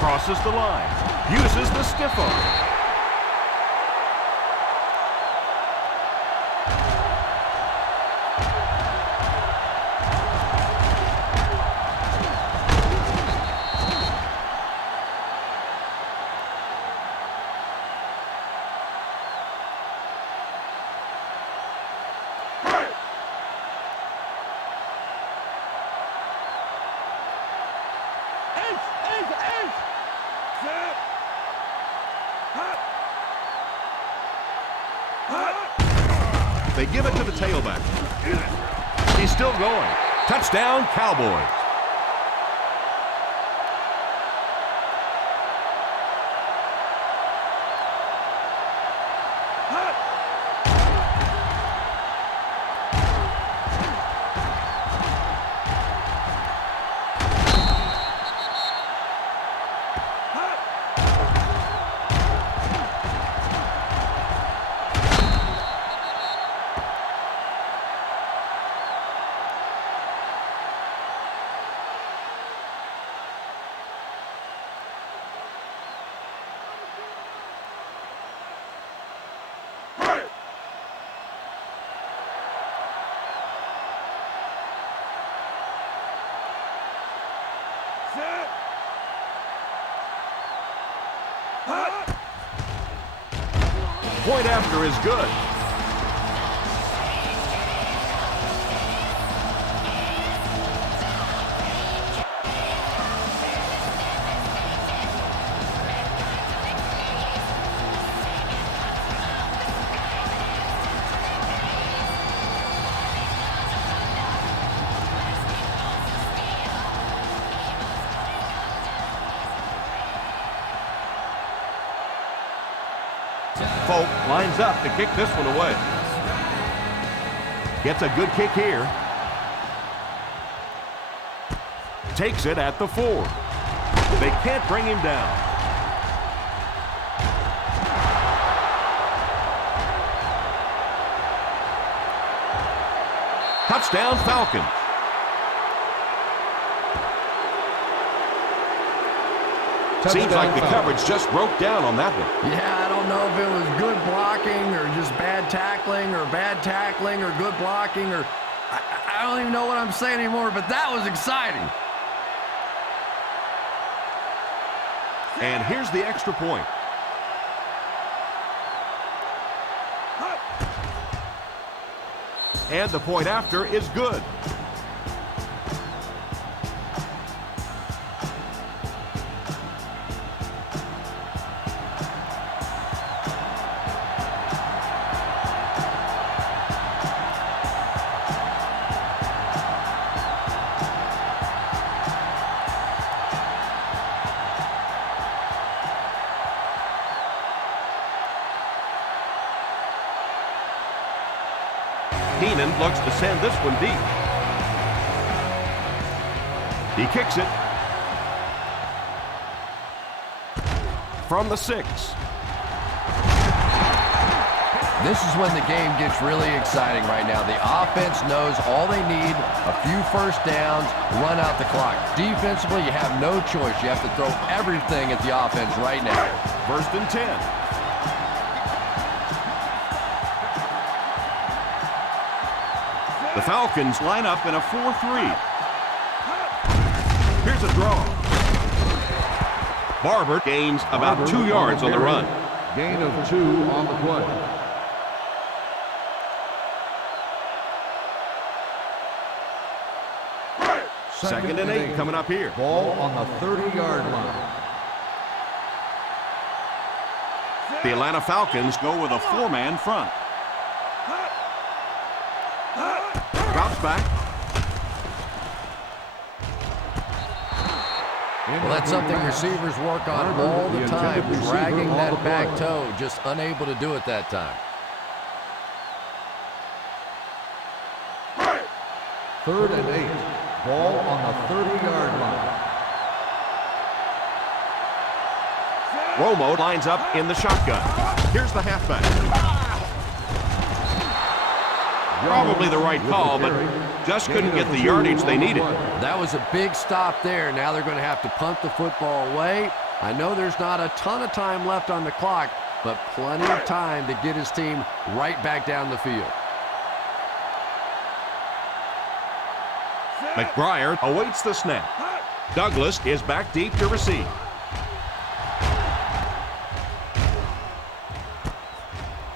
Crosses the line. Uses the stiff arm. They give it to the tailback. He's still going. Touchdown, Cowboys. point after is good. Folk lines up to kick this one away. Gets a good kick here. Takes it at the 4. They can't bring him down. Touchdown Falcons. Seems like the coverage just broke down on that one. Yeah, I don't know if it was good blocking or just bad tackling or good blocking or I don't even know what I'm saying anymore, but that was exciting. And here's the extra point. And the point after is good. Keenan looks to send this one deep. He kicks it from the 6. This is when the game gets really exciting right now. The offense knows all they need, a few first downs, run out the clock. Defensively, you have no choice. You have to throw everything at the offense right now. 1st and 10. The Falcons line up in a 4-3. Here's a draw. Barber gains about 2 yards on the run. Gain of 2 on the play. Second and 8 coming up here. Ball on the 30-yard line. The Atlanta Falcons go with a 4-man front. Drops back. Well, that's something receivers work on all the time, dragging that back toe, just unable to do it that time. 3rd and 8. Ball on the 30-yard line. Romo lines up in the shotgun. Here's the halfback. Probably the right call, but just couldn't get the yardage they needed. That was a big stop there. Now they're going to have to punt the football away. I know there's not a ton of time left on the clock, but plenty of time to get his team right back down the field. McBriar awaits the snap. Douglas is back deep to receive.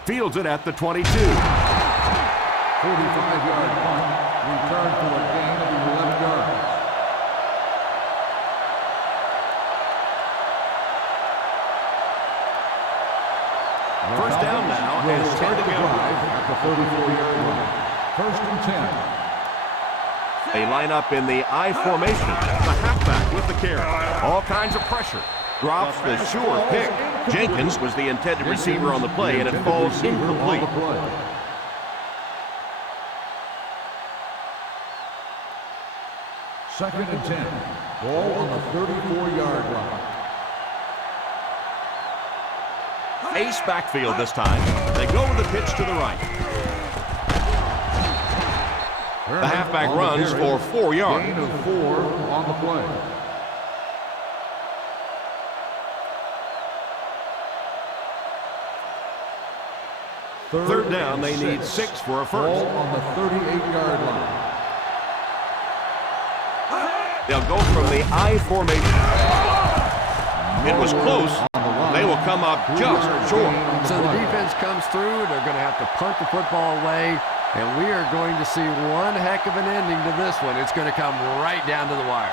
Fields it at the 22. 45-yard punt. Return for a gain of 11 yards. First down now, and 10 to go. At the 34-yard line. 1st and 10. They line up in the I formation. The halfback with the carry. All kinds of pressure. Drops the sure pick. Jenkins was the intended receiver on the play, and it falls incomplete. 2nd and 10. Ball on the 34-yard line. Ace backfield this time. They go with the pitch to the right. The halfback runs for 4 yards. Gain of 4 on the play. Third down, they need 6 for a first. Ball on the 38-yard line. They'll go from the I formation. It was close. They They will come up just short. So the defense comes through. They're going to have to punt the football away, and we are going to see one heck of an ending to this one. It's going to come right down to the wire.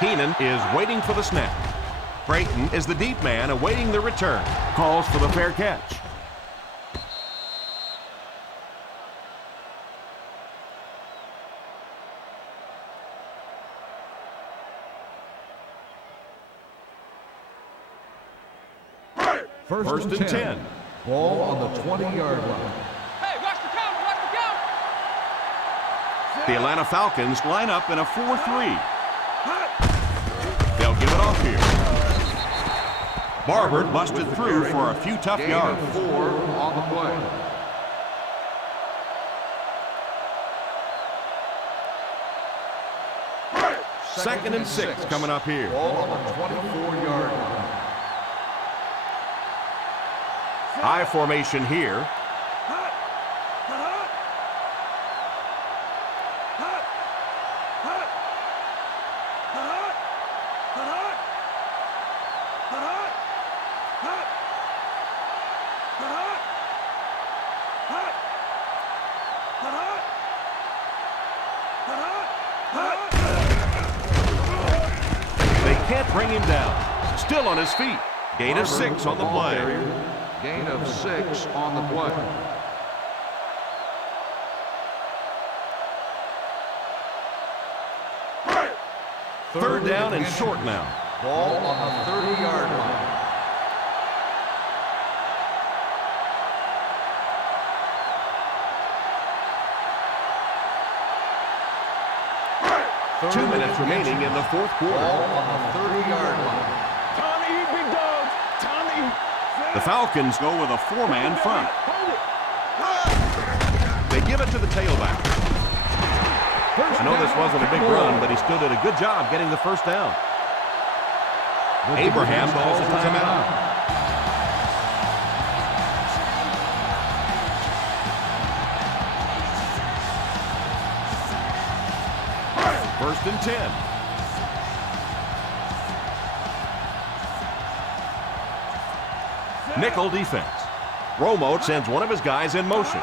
Keenan is waiting for the snap. Brayton is the deep man awaiting the return. Calls for the fair catch. First and 10. Ball on the 20-yard line. Hey, watch the count, watch the count. The Atlanta Falcons line up in a 4-3. They'll give it off here. Barber busted through for a few tough yards. 4 on the play. Second and 6 coming up here. Ball on the 24-yard line. High formation here. They can't bring him down. Still on his feet. Gain of 6 on the play. Gain of 6 on the play. Third down and short now. Ball on the 30-yard line. Two minutes remaining in the fourth quarter. Ball on the 30-yard line. Time to eat, big dogs. Time to eat. The Falcons go with a 4-man front. Hold it. They give it to the tailback. I know this wasn't a big run, but he still did a good job getting the first down. Abraham calls a timeout. First and 10. Nickel defense. Romo sends one of his guys in motion.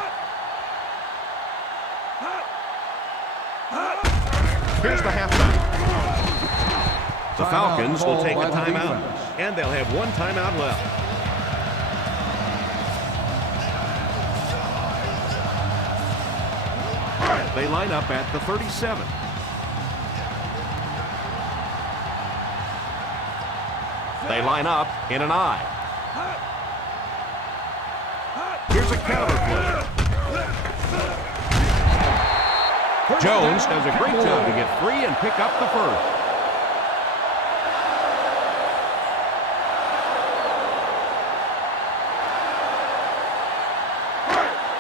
Here's the halfback. The Falcons will take a timeout, and they'll have one timeout left. They line up at the 37. They line up in an I. Here's a counter play. Jones does a great job to get free and pick up the first.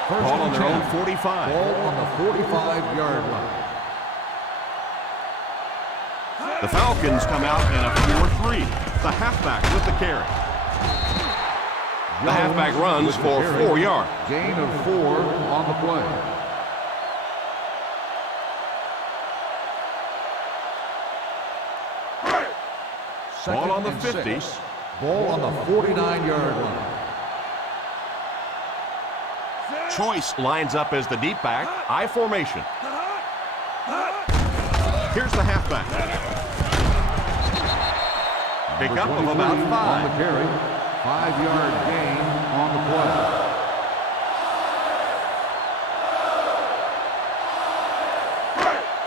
Ball on their own 45. Ball on the 45-yard line. The Falcons come out in a 4-3. The halfback with the carry. The halfback runs for 4 yards. Gain of 4 on the play. Ball on the 50. 6. Ball on the 49-yard line. Choice lines up as the deep back. I formation. Here's the halfback. Pick up of about On the 5. carry. 5-yard gain on the play.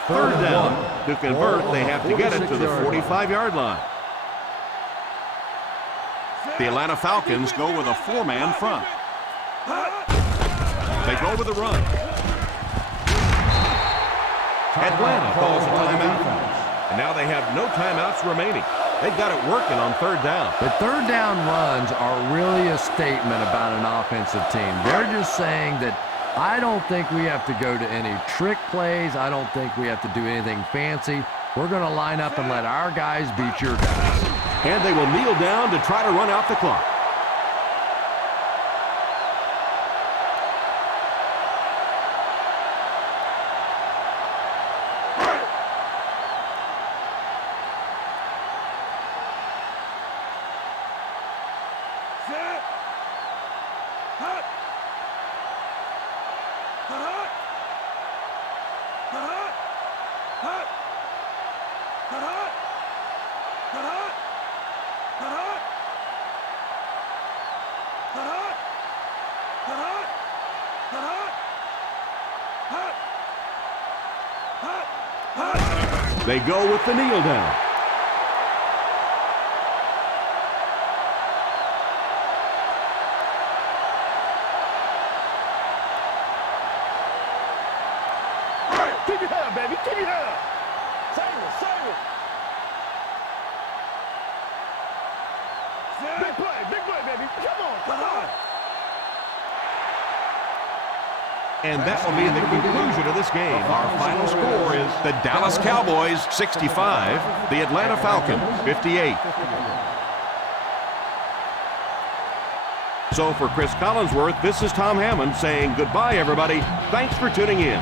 Third down. To convert, they have to get it to the 45-yard line. The Atlanta Falcons go with a 4-man front. They go with a run. Atlanta calls a timeout. And now they have no timeouts remaining. They've got it working on third down. But third down runs are really a statement about an offensive team. They're just saying that I don't think we have to go to any trick plays. I don't think we have to do anything fancy. We're going to line up and let our guys beat your guys. And they will kneel down to try to run out the clock. They go with the kneel down. Keep your head up, baby. Keep your head up. Save it, save it. Big play, baby. Come on, come on. And that will be the conclusion of this game. Our final score is the Dallas Cowboys 65, the Atlanta Falcons 58. So for Chris Collinsworth, this is Tom Hammond saying goodbye, everybody. Thanks for tuning in.